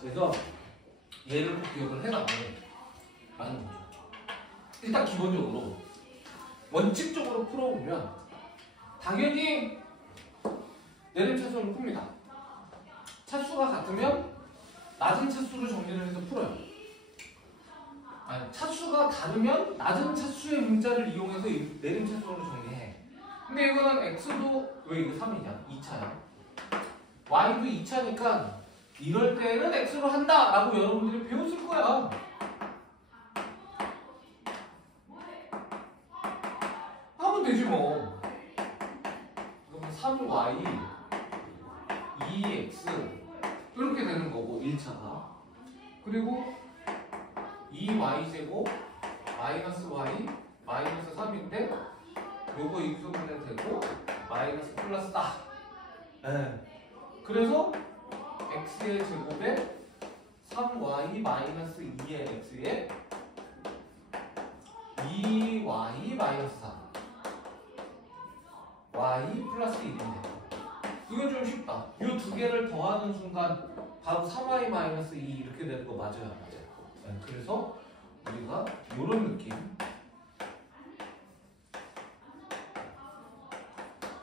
그래서 얘를 기억을 해놔라는 거죠. 일단 기본적으로 원칙적으로 풀어보면 당연히 내림차수를 풉니다. 차수가 같으면 낮은 차수를 정리를 해서 풀어요. 아니, 차수가 다르면 낮은 차수의 문자를 이용해서 내림차수로 정리해. 근데 이거는 x도 왜 이거 3이냐? 2차야. y도 2차니까 이럴 때는 x로 한다 라고 여러분들이 배웠을 거야. 하면 되지 뭐. 그럼 3y 2x 이렇게 되는 거고 1차가. 그리고 2y제곱 마이너스 y 마이너스 3인데 요거 인수분해 되고 마이너스 플러스다. 네. 그래서 x의 제곱에 3y 마이너스 2의 x에 2y 마이너스 3 y 플러스 1인데 이건 좀 쉽다. 이 두 개를 더하는 순간 바로 3y 마이너스 2 이렇게 되는 거 맞아요? 맞아요. 네, 그래서 우리가 이런 느낌,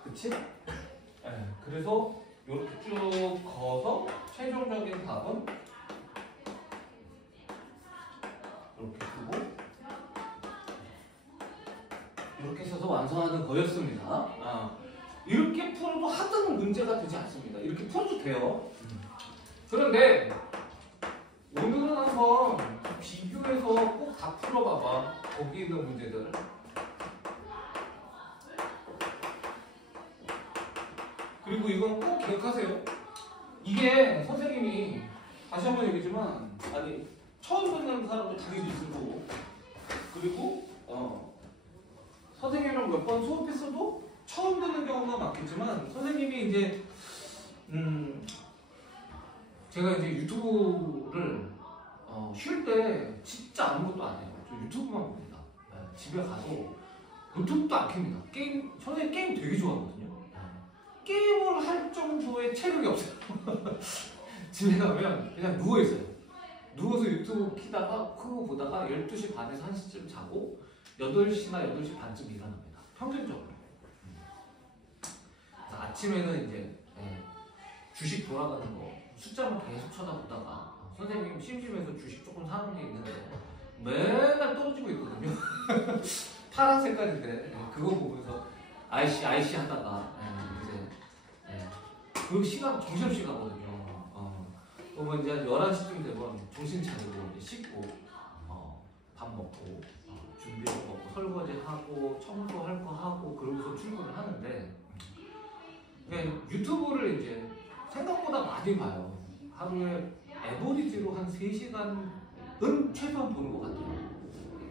그치? 네, 그래서 이렇게 쭉 거서 최종적인 답은 이렇게 두고 이렇게 써서 완성하는 거였습니다. 이렇게 풀어도 하등 문제가 되지 않습니다. 이렇게 풀어도 돼요. 그런데 오늘은 한번 비교해서 꼭 다 풀어봐봐. 거기 있는 문제들. 그리고 이건 꼭 기억하세요. 이게 선생님이 다시 한번 얘기지만 아니 처음 듣는 사람도 당연히 있을 거고 그리고 선생님이랑 몇 번 수업했어도 처음 듣는 경우가 많겠지만 선생님이 이제 제가 이제 유튜브를 쉴 때 진짜 아무것도 안 해요. 저 유튜브만 봅니다. 네, 집에 가서 노트북도 안 켭니다. 선생님 게임 되게 좋아하거든요. 게임을 할 정도의 체력이 없어요. 집에 가면 그냥 누워있어요. 누워서 유튜브 키다가 그거 보다가 12시 반에서 1시쯤 자고 8시나 8시 반쯤 일어납니다. 평균적으로. 그래서 아침에는 이제 주식 돌아가는 거 숫자만 계속 쳐다보다가 선생님 심심해서 주식 조금 사는 게 있는데 맨날 떨어지고 있거든요. 파란 색깔인데 그거 보면서 아이씨 하다가 이제 그 시간 정신없이 가거든요. 그러면 이제 11시쯤 되면 정신 차리고 이제 씻고 밥 먹고 준비하고 먹고 설거지 하고 청소할 거 하고 그러고서 출근을 하는데 유튜브를 이제 생각보다 많이 봐요. 하루에 에버리지로 한 3시간은 최소한 보는 것 같아요.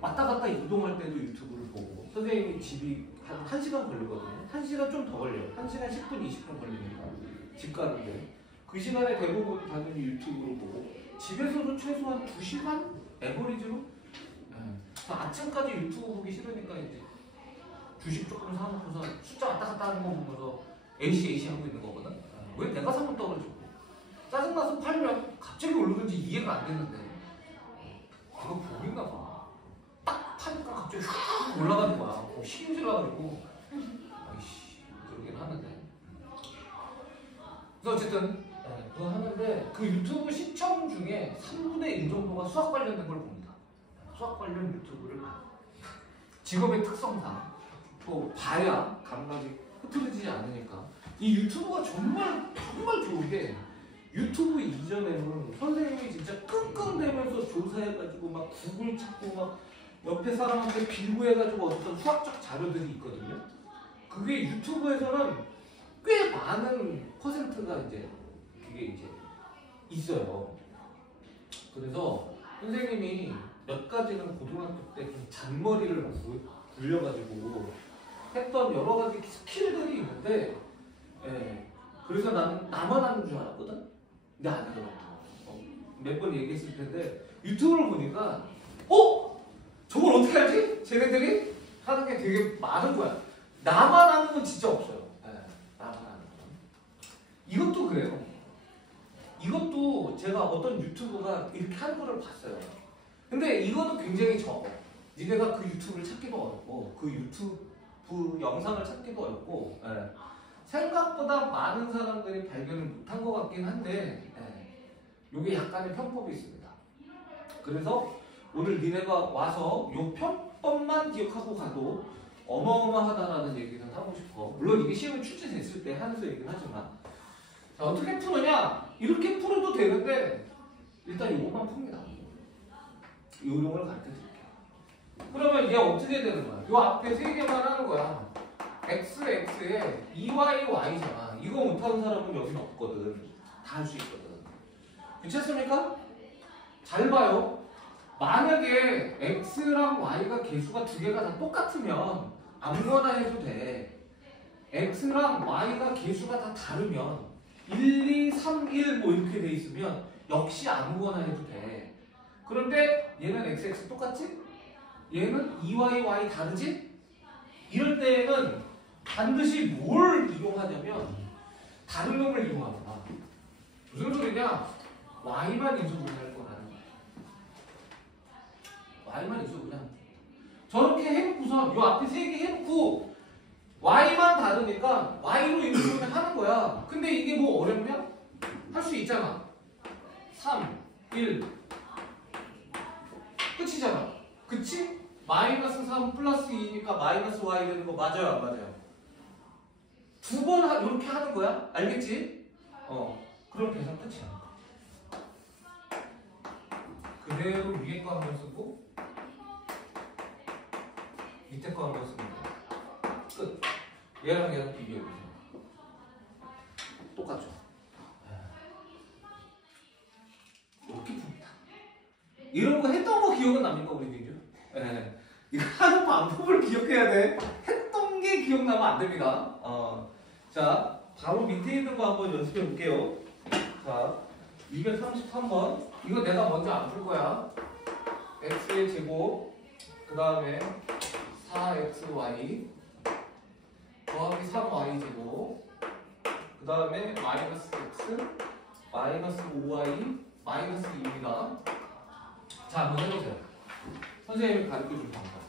왔다 갔다 이동할 때도 유튜브를 보고 선생님이 집이 한 1시간 걸리거든요. 1시간 좀 더 걸려요. 1시간 10분, 20분 걸리니까 집 가는데 그 시간에 대부분 당연히 유튜브를 보고 집에서도 최소한 2시간 에버리지로 아침까지 유튜브 보기 싫으니까 이제 주식 조금 사놓고서 숫자 왔다 갔다 하는 거 보면서 AC 하고 있는 거거든. 왜 내가 사면 떨어지고 짜증나서 팔면 갑자기 오르는지 이해가 안 되는데 그거 보인가 봐. 딱 파니까 갑자기 휙 올라가는 거야. 시인질러가지고 아이씨 그러긴 하는데 그래서 어쨌든 그거 하는데 그 유튜브 시청 중에 3분의 1 정도가 수학 관련된 걸 봅니다. 수학 관련 유튜브를 봐요. 직업의 특성상 또 봐야 감각이 흐트러지지 않으니까 이 유튜브가 정말 좋은 게 유튜브 이전에는 선생님이 진짜 끙끙대면서 조사해가지고 막 구글 찾고 막 옆에 사람한테 빌고해가지고 어떤 수학적 자료들이 있거든요. 그게 유튜브에서는 꽤 많은 퍼센트가 이제 그게 이제 있어요. 그래서 선생님이 몇 가지는 고등학교 때 좀 잔머리를 굴려가지고 했던 여러 가지 스킬들이 있는데 그래서 나는 나만 하는 줄 알았거든? 근데 아니더라고. 몇 번 얘기했을 텐데 유튜브를 보니까 저걸 어떻게 하지? 쟤네들이 하는 게 되게 많은 거야. 나만 하는 건 진짜 없어요. 나만 하는 건. 이것도 그래요. 이것도 제가 어떤 유튜브가 이렇게 하는 거를 봤어요. 근데 이거는 굉장히 적어. 니네가 그 유튜브를 찾기도 어렵고 그 유튜브 영상을 찾기도 어렵고 생각보다 많은 사람들이 발견을 못한 것 같긴 한데 이게 약간의 편법이 있습니다. 그래서 오늘 니네가 와서 이 편법만 기억하고 가도 어마어마하다라는 얘기는 하고 싶어. 물론 이게 시험에 출제됐을 때 하면서 얘기는 하지만 자, 어떻게 푸느냐? 이렇게 풀어도 되는데 일단 이것만 풉니다. 요령을 가르쳐 드릴게요. 그러면 이게 어떻게 되는 거야? 요 앞에 3개만 하는 거야. x, x에 2y, y잖아. 이거 못하는 사람은 여기는 없거든. 다 할 수 있거든. 괜찮습니까? 잘 봐요. 만약에 x랑 y가 개수가 2개가 다 똑같으면 아무거나 해도 돼. x랑 y가 개수가 다 다르면 1, 2, 3, 1 뭐 이렇게 돼 있으면 역시 아무거나 해도 돼. 그런데 얘는 x 똑같지? 얘는 2y, y 다르지? 이럴 때에는 반드시 뭘 이용하냐면 다른 놈을 이용하구나. 무슨 소리냐? y만 인수분해할 거라는 거야. y만 인수분해. 저렇게 해놓고서 요 앞에 3개 해놓고 y만 다르니까 y로 인수분해 하는 거야. 근데 이게 뭐 어렵냐? 할 수 있잖아. 3, 1 끝이잖아. 그치? 마이너스 3 플러스 2니까 마이너스 y 되는 거 맞아요? 안 맞아요? 2번 이렇게 하는 거야? 알겠지? 그럼 계산 끝이야. 그대로 위에 거 한 번 쓰고 밑에 거 한 번 쓰면 돼. 끝. 얘랑 얘랑 비교해보세요. 똑같죠. 이렇게 풉니다. 이런 거 했던 거 기억은 납니까 우리 민주? 예. 이거 하는 방법을 기억해야 돼. 했던 게 기억나면 안 됩니다. 자, 바로 밑에 있는 거 한번 연습해 볼게요. 자, 233번. 이거 내가 먼저 안 풀 거야. x의 제곱, 그 다음에 4xy 더하기 3y 제곱, 그 다음에 마이너스 x, 마이너스 5y, 마이너스 2입니다. 자, 한번 해보세요. 선생님이 가르쳐준 방법.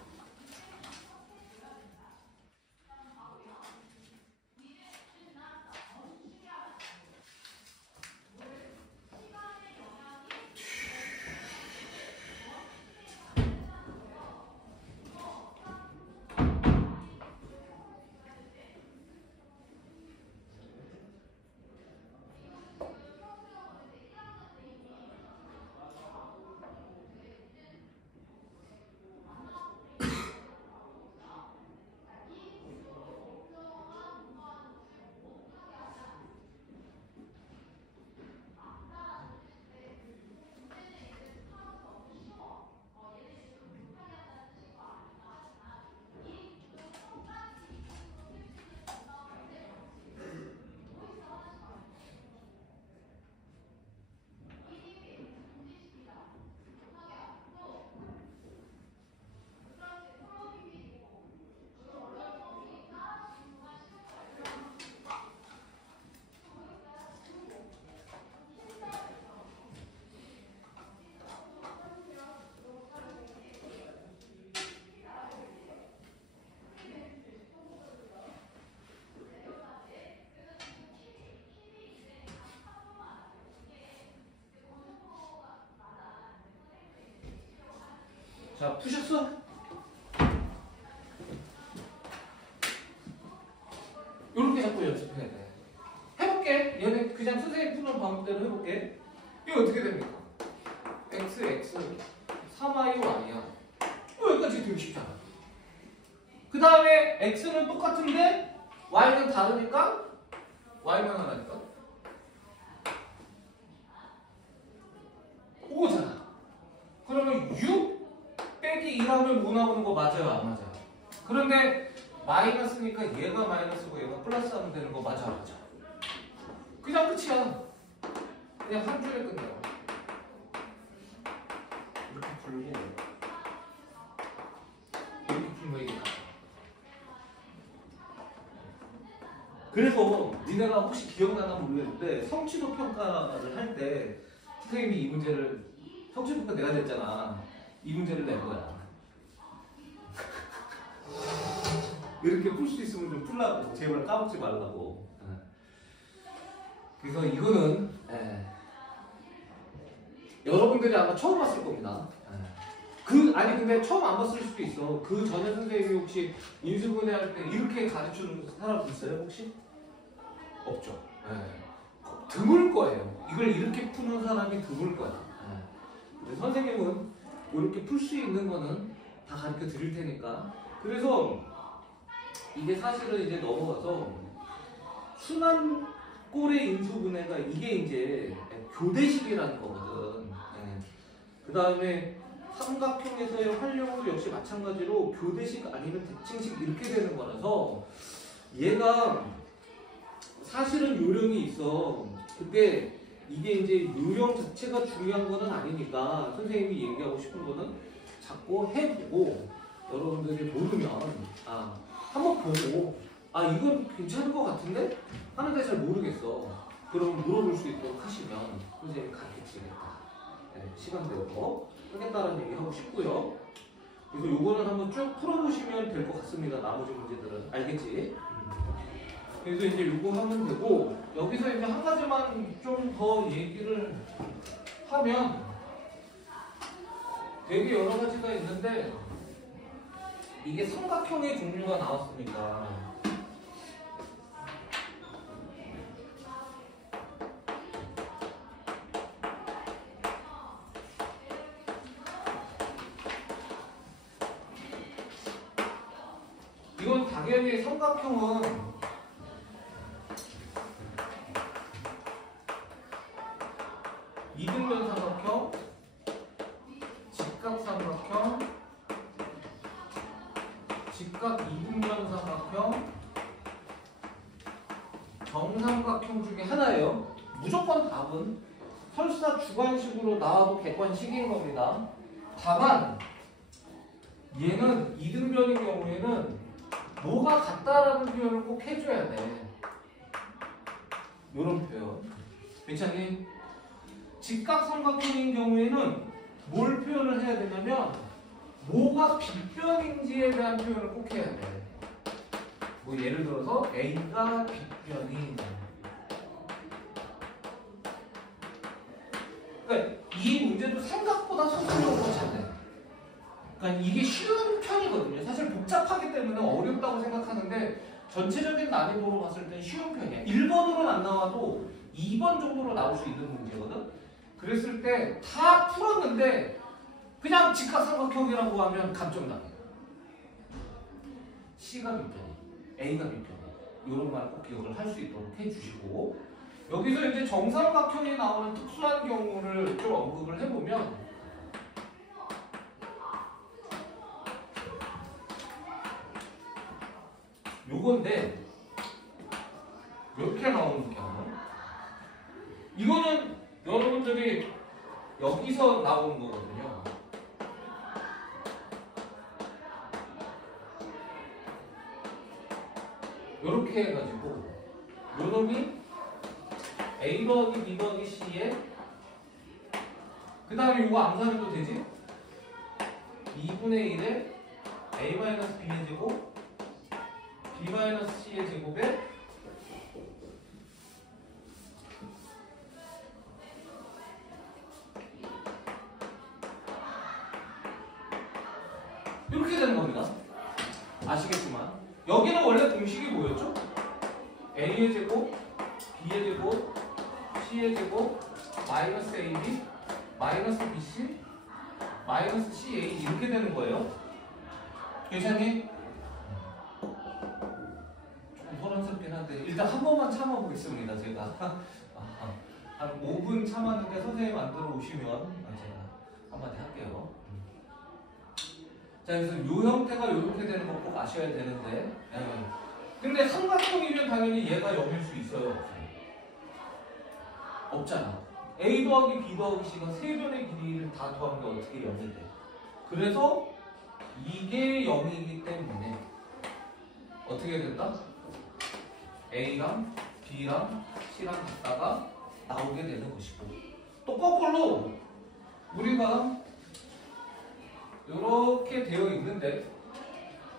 자, 푸셨어? 이렇게 자꾸 연습해야 돼. 해볼게. 얘네 그냥 선생님 푸는 방법대로 해볼게. 이거 어떻게 됩니까? x, 3y, y야. 여기까지 되게 쉽잖아. 그 다음에 x는 똑같은데 y는 다르니까 y만 하나니까 5잖아. 그러면 6 빼기 1하면 뭐 나오는 거 맞아요? 안 맞아요? 그런데 마이너스니까 얘가 마이너스고 얘가 플러스 하면 되는 거 맞아? 안 맞아? 그냥 끝이야. 그냥 한 줄에 끝내요. 이렇게 풀고 이렇게 풀면 이게 가요. 그래서 니네가 혹시 기억나나 모르겠는데 성취도 평가를 할 때 선생님이 이 문제를 성취도 평가 내가 냈잖아. 이 문제를 낸 거야. 이렇게 풀 수 있으면 좀 풀라고. 제발 까먹지 말라고. 그래서 이거는 여러분들이 아마 처음 봤을 겁니다. 아니 근데 처음 안 봤을 수도 있어. 그 전에 선생님이 혹시 인수분해 할 때 이렇게 가르치는 사람 있어요 혹시? 없죠. 드물 거예요. 이걸 이렇게 푸는 사람이 드물 거야. 근데 선생님은 이렇게 풀 수 있는 거는 다 가르쳐 드릴 테니까. 그래서 이게 사실은 이제 넘어가서 순환 꼴의 인수분해가 이게 이제 교대식이라는 거거든. 그 다음에 삼각형에서의 활용도 역시 마찬가지로 교대식 아니면 대칭식 이렇게 되는 거라서 얘가 사실은 요령이 있어. 근데 이게 이제 요령 자체가 중요한 거는 아니니까 선생님이 얘기하고 싶은 거는 자꾸 해보고 여러분들이 모르면 한번 보고 이건 괜찮은 것 같은데? 하는데 잘 모르겠어. 그럼 물어볼 수 있도록 하시면 선생님이 가르치겠다. 시간 되고 하겠다라는 얘기 하고 싶고요. 그래서 요거는 한번 쭉 풀어보시면 될 것 같습니다. 나머지 문제들은 알겠지? 그래서 이제 요거 하면 되고 여기서 이제 한 가지만 좀 더 얘기를 하면 되게 여러 가지가 있는데 이게 삼각형의 종류가 나왔으니까 이건 당연히 삼각형은 정삼각형 중에 하나예요. 무조건 답은 설사 주관식으로 나와도 객관식인 겁니다. 다만 얘는 이등변인 경우에는 뭐가 같다라는 표현을 꼭 해줘야 돼. 요런 표현. 괜찮니? 직각삼각형인 경우에는 뭘 표현을 해야 되냐면 뭐가 빗변인지에 대한 표현을 꼭 해야 돼. 뭐 예를 들어서 A가 빗변인. 그러니까 이 문제도 생각보다 서술형으로 잘돼. 그러니까 이게 쉬운 편이거든요. 사실 복잡하기 때문에 어렵다고 생각하는데 전체적인 난이도로 봤을 땐 쉬운 편이야. 1번으로는 안 나와도 2번 정도로 나올 수 있는 문제거든. 그랬을 때 다 풀었는데 그냥 직각삼각형이라고 하면 감점 나요. C가 밑변이, A가 밑변이 이런 말 꼭 기억을 할 수 있도록 해주시고 여기서 이제 정삼각형이 나오는 특수한 경우를 좀 언급을 해보면 요건데 이렇게 나오는 경우 이거는 여러분들이 여기서 나오는 거거든요. 이렇게 해가지고 요 놈이 A 더하기 B 더하기 C에 그 다음에 이거 암산해도 되지? 2분의 1에 A-B의 제곱 B-C의 제곱에 이렇게 되는 겁니다. 아시겠지만 여기는 원래 공식이 뭐였죠? A의 제곱, B의 제곱, C의 제곱, 마이너스 AB, 마이너스 BC, 마이너스 CA 이렇게 되는 거예요. 괜찮니? 조금 소란스럽긴 한데 일단 한 번만 참아보겠습니다. 제가 한 5분 참았는데 선생님 안 들어오시면 제가 한마디 할게요. 자, 그래서 이 형태가 이렇게 되는 거 꼭 아셔야 되는데 근데 삼각형이면 당연히 얘가 0일 수 있어요? 없어요? 없잖아. A 더하기 B 더하기 C가 세 변의 길이를 다 더한 게 어떻게 0이 돼? 그래서 이게 0이기 때문에 어떻게 된다? A랑 B랑 C랑 같다가 나오게 되는 것이고 또 거꾸로 우리가 이렇게 되어 있는데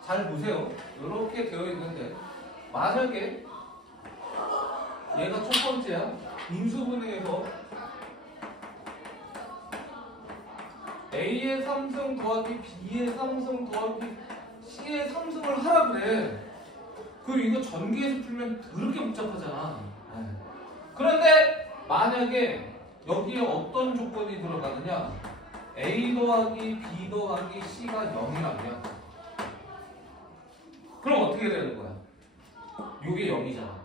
잘 보세요. 이렇게 되어 있는데 만약에 얘가 첫 번째야. 인수분해에서 A의 3승 더하기 B의 3승 더하기 C의 3승을 하라 그래. 그리고 이거 전기에서 풀면 그렇게 복잡하잖아. 그런데 만약에 여기에 어떤 조건이 들어가느냐? A 더하기 B 더하기 C가 0이라면 그럼 어떻게 되는 거야? 이게 0이잖아.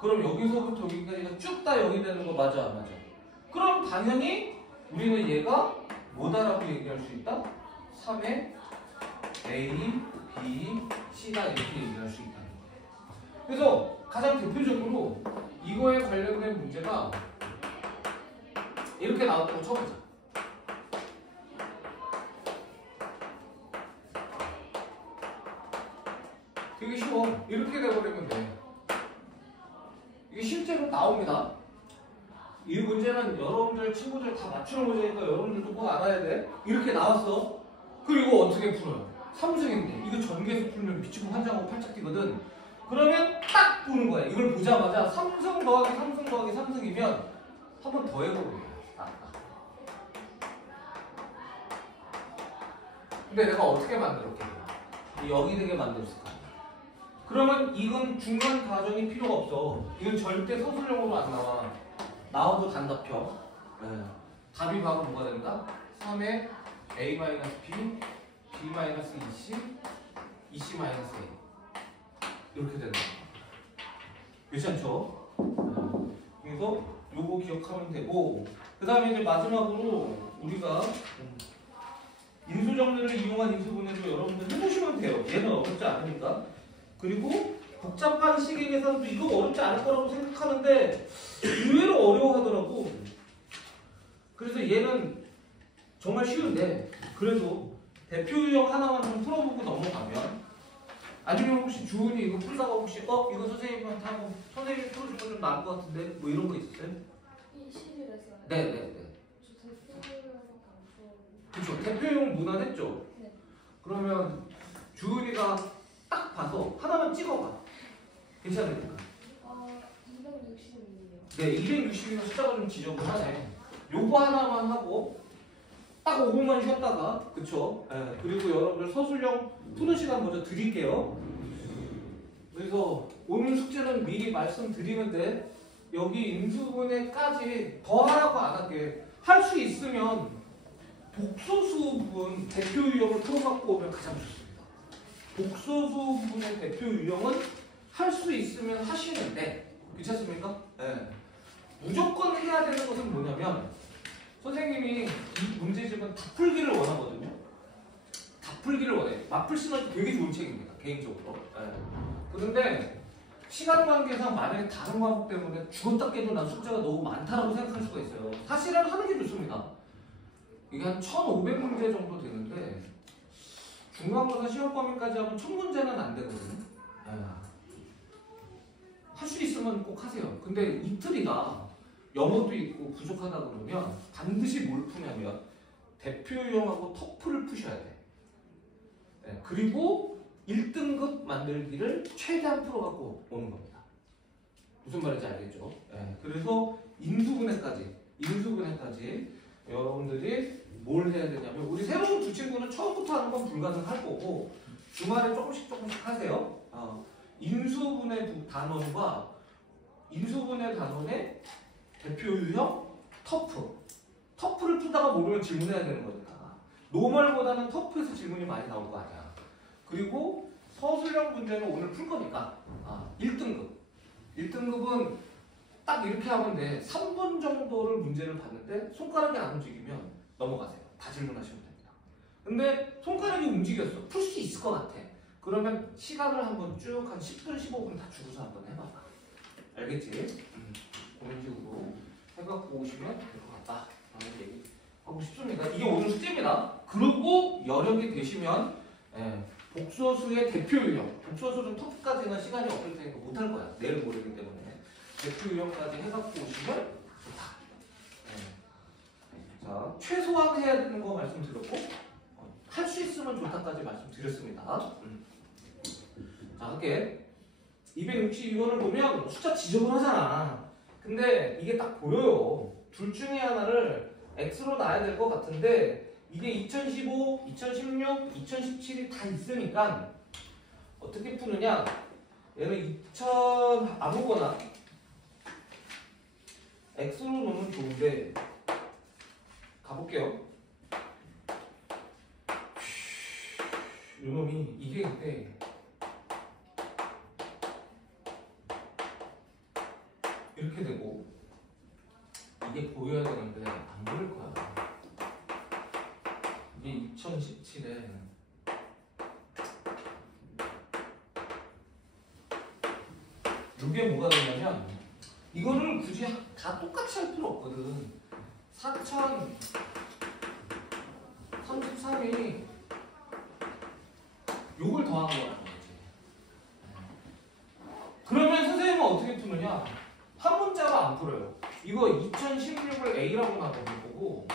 그럼 여기서부터 여기까지가 쭉 다 0이 되는 거 맞아 안 맞아? 그럼 당연히 우리는 얘가 뭐다라고 얘기할 수 있다? 3의 A, B, C다 이렇게 얘기할 수 있다는 거야. 그래서 가장 대표적으로 이거에 관련된 문제가 이렇게 나왔다고 쳐보자. 되게 쉬워. 이렇게 돼버리면 돼. 이게 실제로 나옵니다. 이 문제는 여러분들 친구들 다 맞추는 문제니까 여러분들도 꼭 알아야 돼. 이렇게 나왔어. 그리고 어떻게 풀어요? 3승인데 이거 전개해서 풀면 미치고 환장하고 팔짝 뛰거든. 그러면 딱 보는 거야. 이걸 보자마자 3승 더하기 3승 더하기 3승이면 한 번 더 해보는 거야. 근데 내가 어떻게 만들었게? 0이 되게 만들었을까? 그러면 이건 중간 과정이 필요가 없어. 이건 절대 서술형으로 안 나와. 나와도 단답형. 답이 바로 뭐가 된다? 3의 A-B, B-EC, EC-A 이렇게 된다. 괜찮죠? 그래서 요거 기억하면 되고 그 다음에 이제 마지막으로 우리가 인수정리를 이용한 인수분해도 여러분들 해보시면 돼요. 얘는 어렵지 않으니까. 그리고 복잡한 식의 계산도 이거 어렵지 않을 거라고 생각하는데 의외로 어려워하더라고. 그래서 얘는 정말 쉬운데 그래도 대표 유형 하나만 좀 풀어보고 넘어가면, 아니면 혹시 주은이 이거 풀다가 혹시 이거 선생님한테 하고 선생님이 풀어주면 좀 나을 것 같은데 뭐 이런 거 있었어요? 이 시리즈에서요? 네네네. 저 대표밖에 안 풀어요. 그렇죠. 대표용 무난했죠. 네. 그러면 주은이가 딱 봐서 하나만 찍어봐. 괜찮으니까. 260이에요. 네, 260이면 숫자가 좀 지저분하네. 요거 하나만 하고 딱 5분만 쉬었다가, 그쵸? 네, 그리고 여러분들 서술형 푸는 시간 먼저 드릴게요. 그래서 오늘 숙제는 미리 말씀드리는데 여기 인수분해까지 더 하라고 안 할게. 할 수 있으면 복소수분 대표 유형을 풀어갖고 오면 가장 좋습니다. 복소수분의 대표 유형은 할 수 있으면 하시는데, 괜찮습니까? 네. 무조건 해야 되는 것은 뭐냐면, 선생님이 이 문제집은 다 풀기를 원하거든요. 다 풀기를 원해. 맞풀 시는 되게 좋은 책입니다, 개인적으로. 네. 그런데 시간 관계상 만약에 다른 과목 때문에 죽었다 깨도 난 숙제가 너무 많다라고 생각할 수가 있어요. 사실은 하는 게 좋습니다. 이게 한 1,500문제 정도 되는데 중간고사 시험 범위까지 하면 1,000문제는 안 되거든요. 할 수 있으면 꼭 하세요. 근데 이틀이다. 영어도 있고 부족하다 그러면 반드시 뭘 푸냐면 대표 유형하고 터프를 푸셔야 돼. 네, 그리고 1등급 만들기를 최대한 풀어갖고 오는 겁니다. 무슨 말인지 알겠죠? 네, 그래서 인수분해까지 여러분들이 뭘 해야 되냐면, 우리 새로운 두 친구는 처음부터 하는 건 불가능할 거고 주말에 조금씩 하세요. 인수분해 단원과 인수분해 단원의 대표 유형 터프를 풀다가 모르면 질문해야 되는 거니까 노멀보다는 터프에서 질문이 많이 나올 거 아니야. 그리고 서술형 문제는 오늘 풀 거니까 1등급은 딱 이렇게 하면 돼. 3분 정도를 문제를 봤는데 손가락이 안 움직이면 넘어가세요. 다 질문하시면 됩니다. 근데 손가락이 움직였어. 풀 수 있을 것 같아. 그러면 시간을 한번 쭉 한 10분, 15분 다 주고서 한번 해봐봐. 알겠지? 그런 식으로 해갖고 오시면 될 것 같다 라는 얘기 하고 싶습니다. 이게 오늘 숙제입니다. 그리고 여력이 되시면 복소수의 대표 유형, 복소수는 터프까지는 시간이 없을 테니까 못할 거야. 내일 모레기 때문에 대표 유형까지 해갖고 오시면 좋다. 자, 최소한 해야 되는 거 말씀드렸고 할 수 있으면 좋다까지 말씀드렸습니다. 자, 할게. 262번을 보면 숫자 지저분하잖아. 근데 이게 딱 보여요. 둘 중에 하나를 X로 놔야 될 것 같은데 이게 2015, 2016, 2017이 다 있으니까 어떻게 푸느냐, 얘는 아무거나 X로 놓으면 좋은데 가볼게요. 요놈이 이게 근데 이렇게 되고 이게 보여야 되는데 안 보일 거야. 이게 2017에 이게 뭐가 되냐면 이거를 굳이 다 똑같이 할 필요 없거든. 4033이 요걸 더한 거라는 거지. 그러면 선생님은 어떻게 푸느냐? 한 문자로 안 풀어요. 이거 2016을 A라고 나눠볼 거고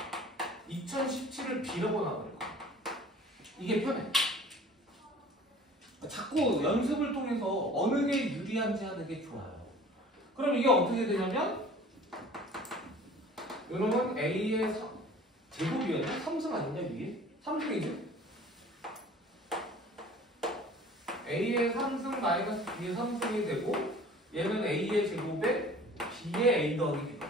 2017을 B라고 나눠볼 거야. 이게 편해. 자꾸 연습을 통해서 어느 게 유리한지 하는 게 좋아요. 그럼 이게 어떻게 되냐면 이놈은 A의 제곱이었나? 3승 아니냐 위에? 3승이죠? A의 3승 마이너스 B의 3승이 되고 얘는 A의 제곱에 B의 A 더하기 B거든.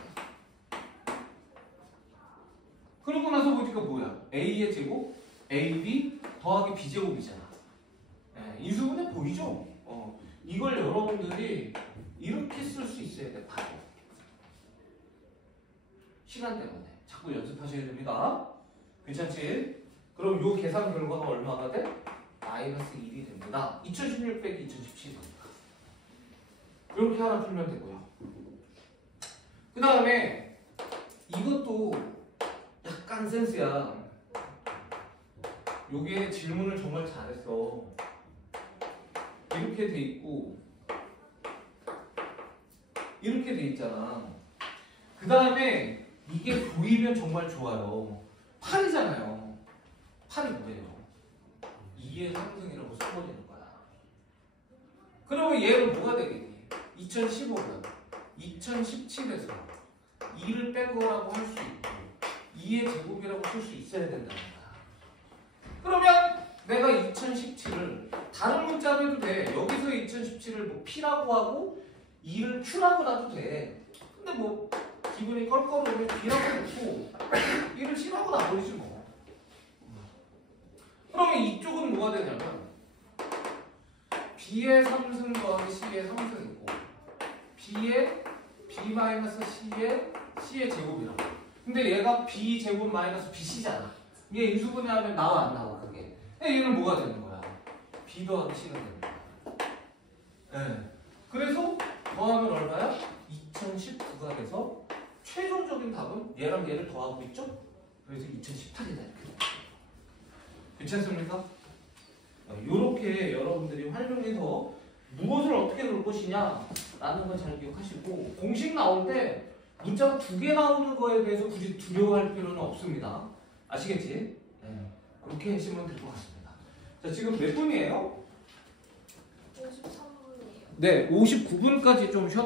그러고 나서 보니까 뭐야? A의 제곱 AB 더하기 B제곱이잖아. 인수분해 보이죠? 이걸 여러분들이 이렇게 쓸 수 있어야 돼. 바로 시간 때문에 자꾸 연습하셔야 됩니다. 괜찮지? 그럼 요 계산 결과가 얼마가 돼? 마이너스 1이 됩니다. 2016 빼기 2017이니까 이렇게 하나 풀면 되고요. 그 다음에 이것도 약간 센스야. 요게 질문을 정말 잘했어. 이렇게 돼 있고 이렇게 돼 있잖아. 그 다음에 이게 보이면 정말 좋아요. 8이잖아요. 8이 뭐예요? 2의 상승이라고 써버리는 거야. 그러면 얘는 뭐가 되겠니? 2015년 2017에서 2를 뺀 거라고 할 수 있고 2의 제곱이라고 쓸 수 있어야 된다는 거야. 그러면 내가 2017을 다른 문자로 해도 돼. 여기서 2017을 뭐 P라고 하고 2를 Q라고 놔도 돼. 근데 뭐 기분이 껄껄하면 B라고 놓고 1을 C라고 놔버리지 뭐. 그러면 이쪽은 뭐가 되냐면 B의 3승 더하기 C의 3승이고 B의 B-C의 C의 제곱이라고. 근데 얘가 B 제곱 마이너스 BC잖아. 얘 인수분해하면 나와 안 나와 그게. 근데 얘는 뭐가 되는 거야? B 더하기 C가 되는 거야. 네. 그래서 더하면 얼마야? 2019가 돼서 최종적인 답은 얘랑 얘를 더하고 있죠? 그래서 2018이다 이렇게. 괜찮습니까? 이렇게 여러분들이 활용해서 무엇을 어떻게 놓을 것이냐 라는 건 잘 기억하시고 공식 나올 때 문자가 2개 나오는 거에 대해서 굳이 두려워할 필요는 없습니다. 아시겠지? 네. 그렇게 하시면 될 것 같습니다. 자, 지금 몇 분이에요? 53분이에요. 네, 59분까지 좀 쉬었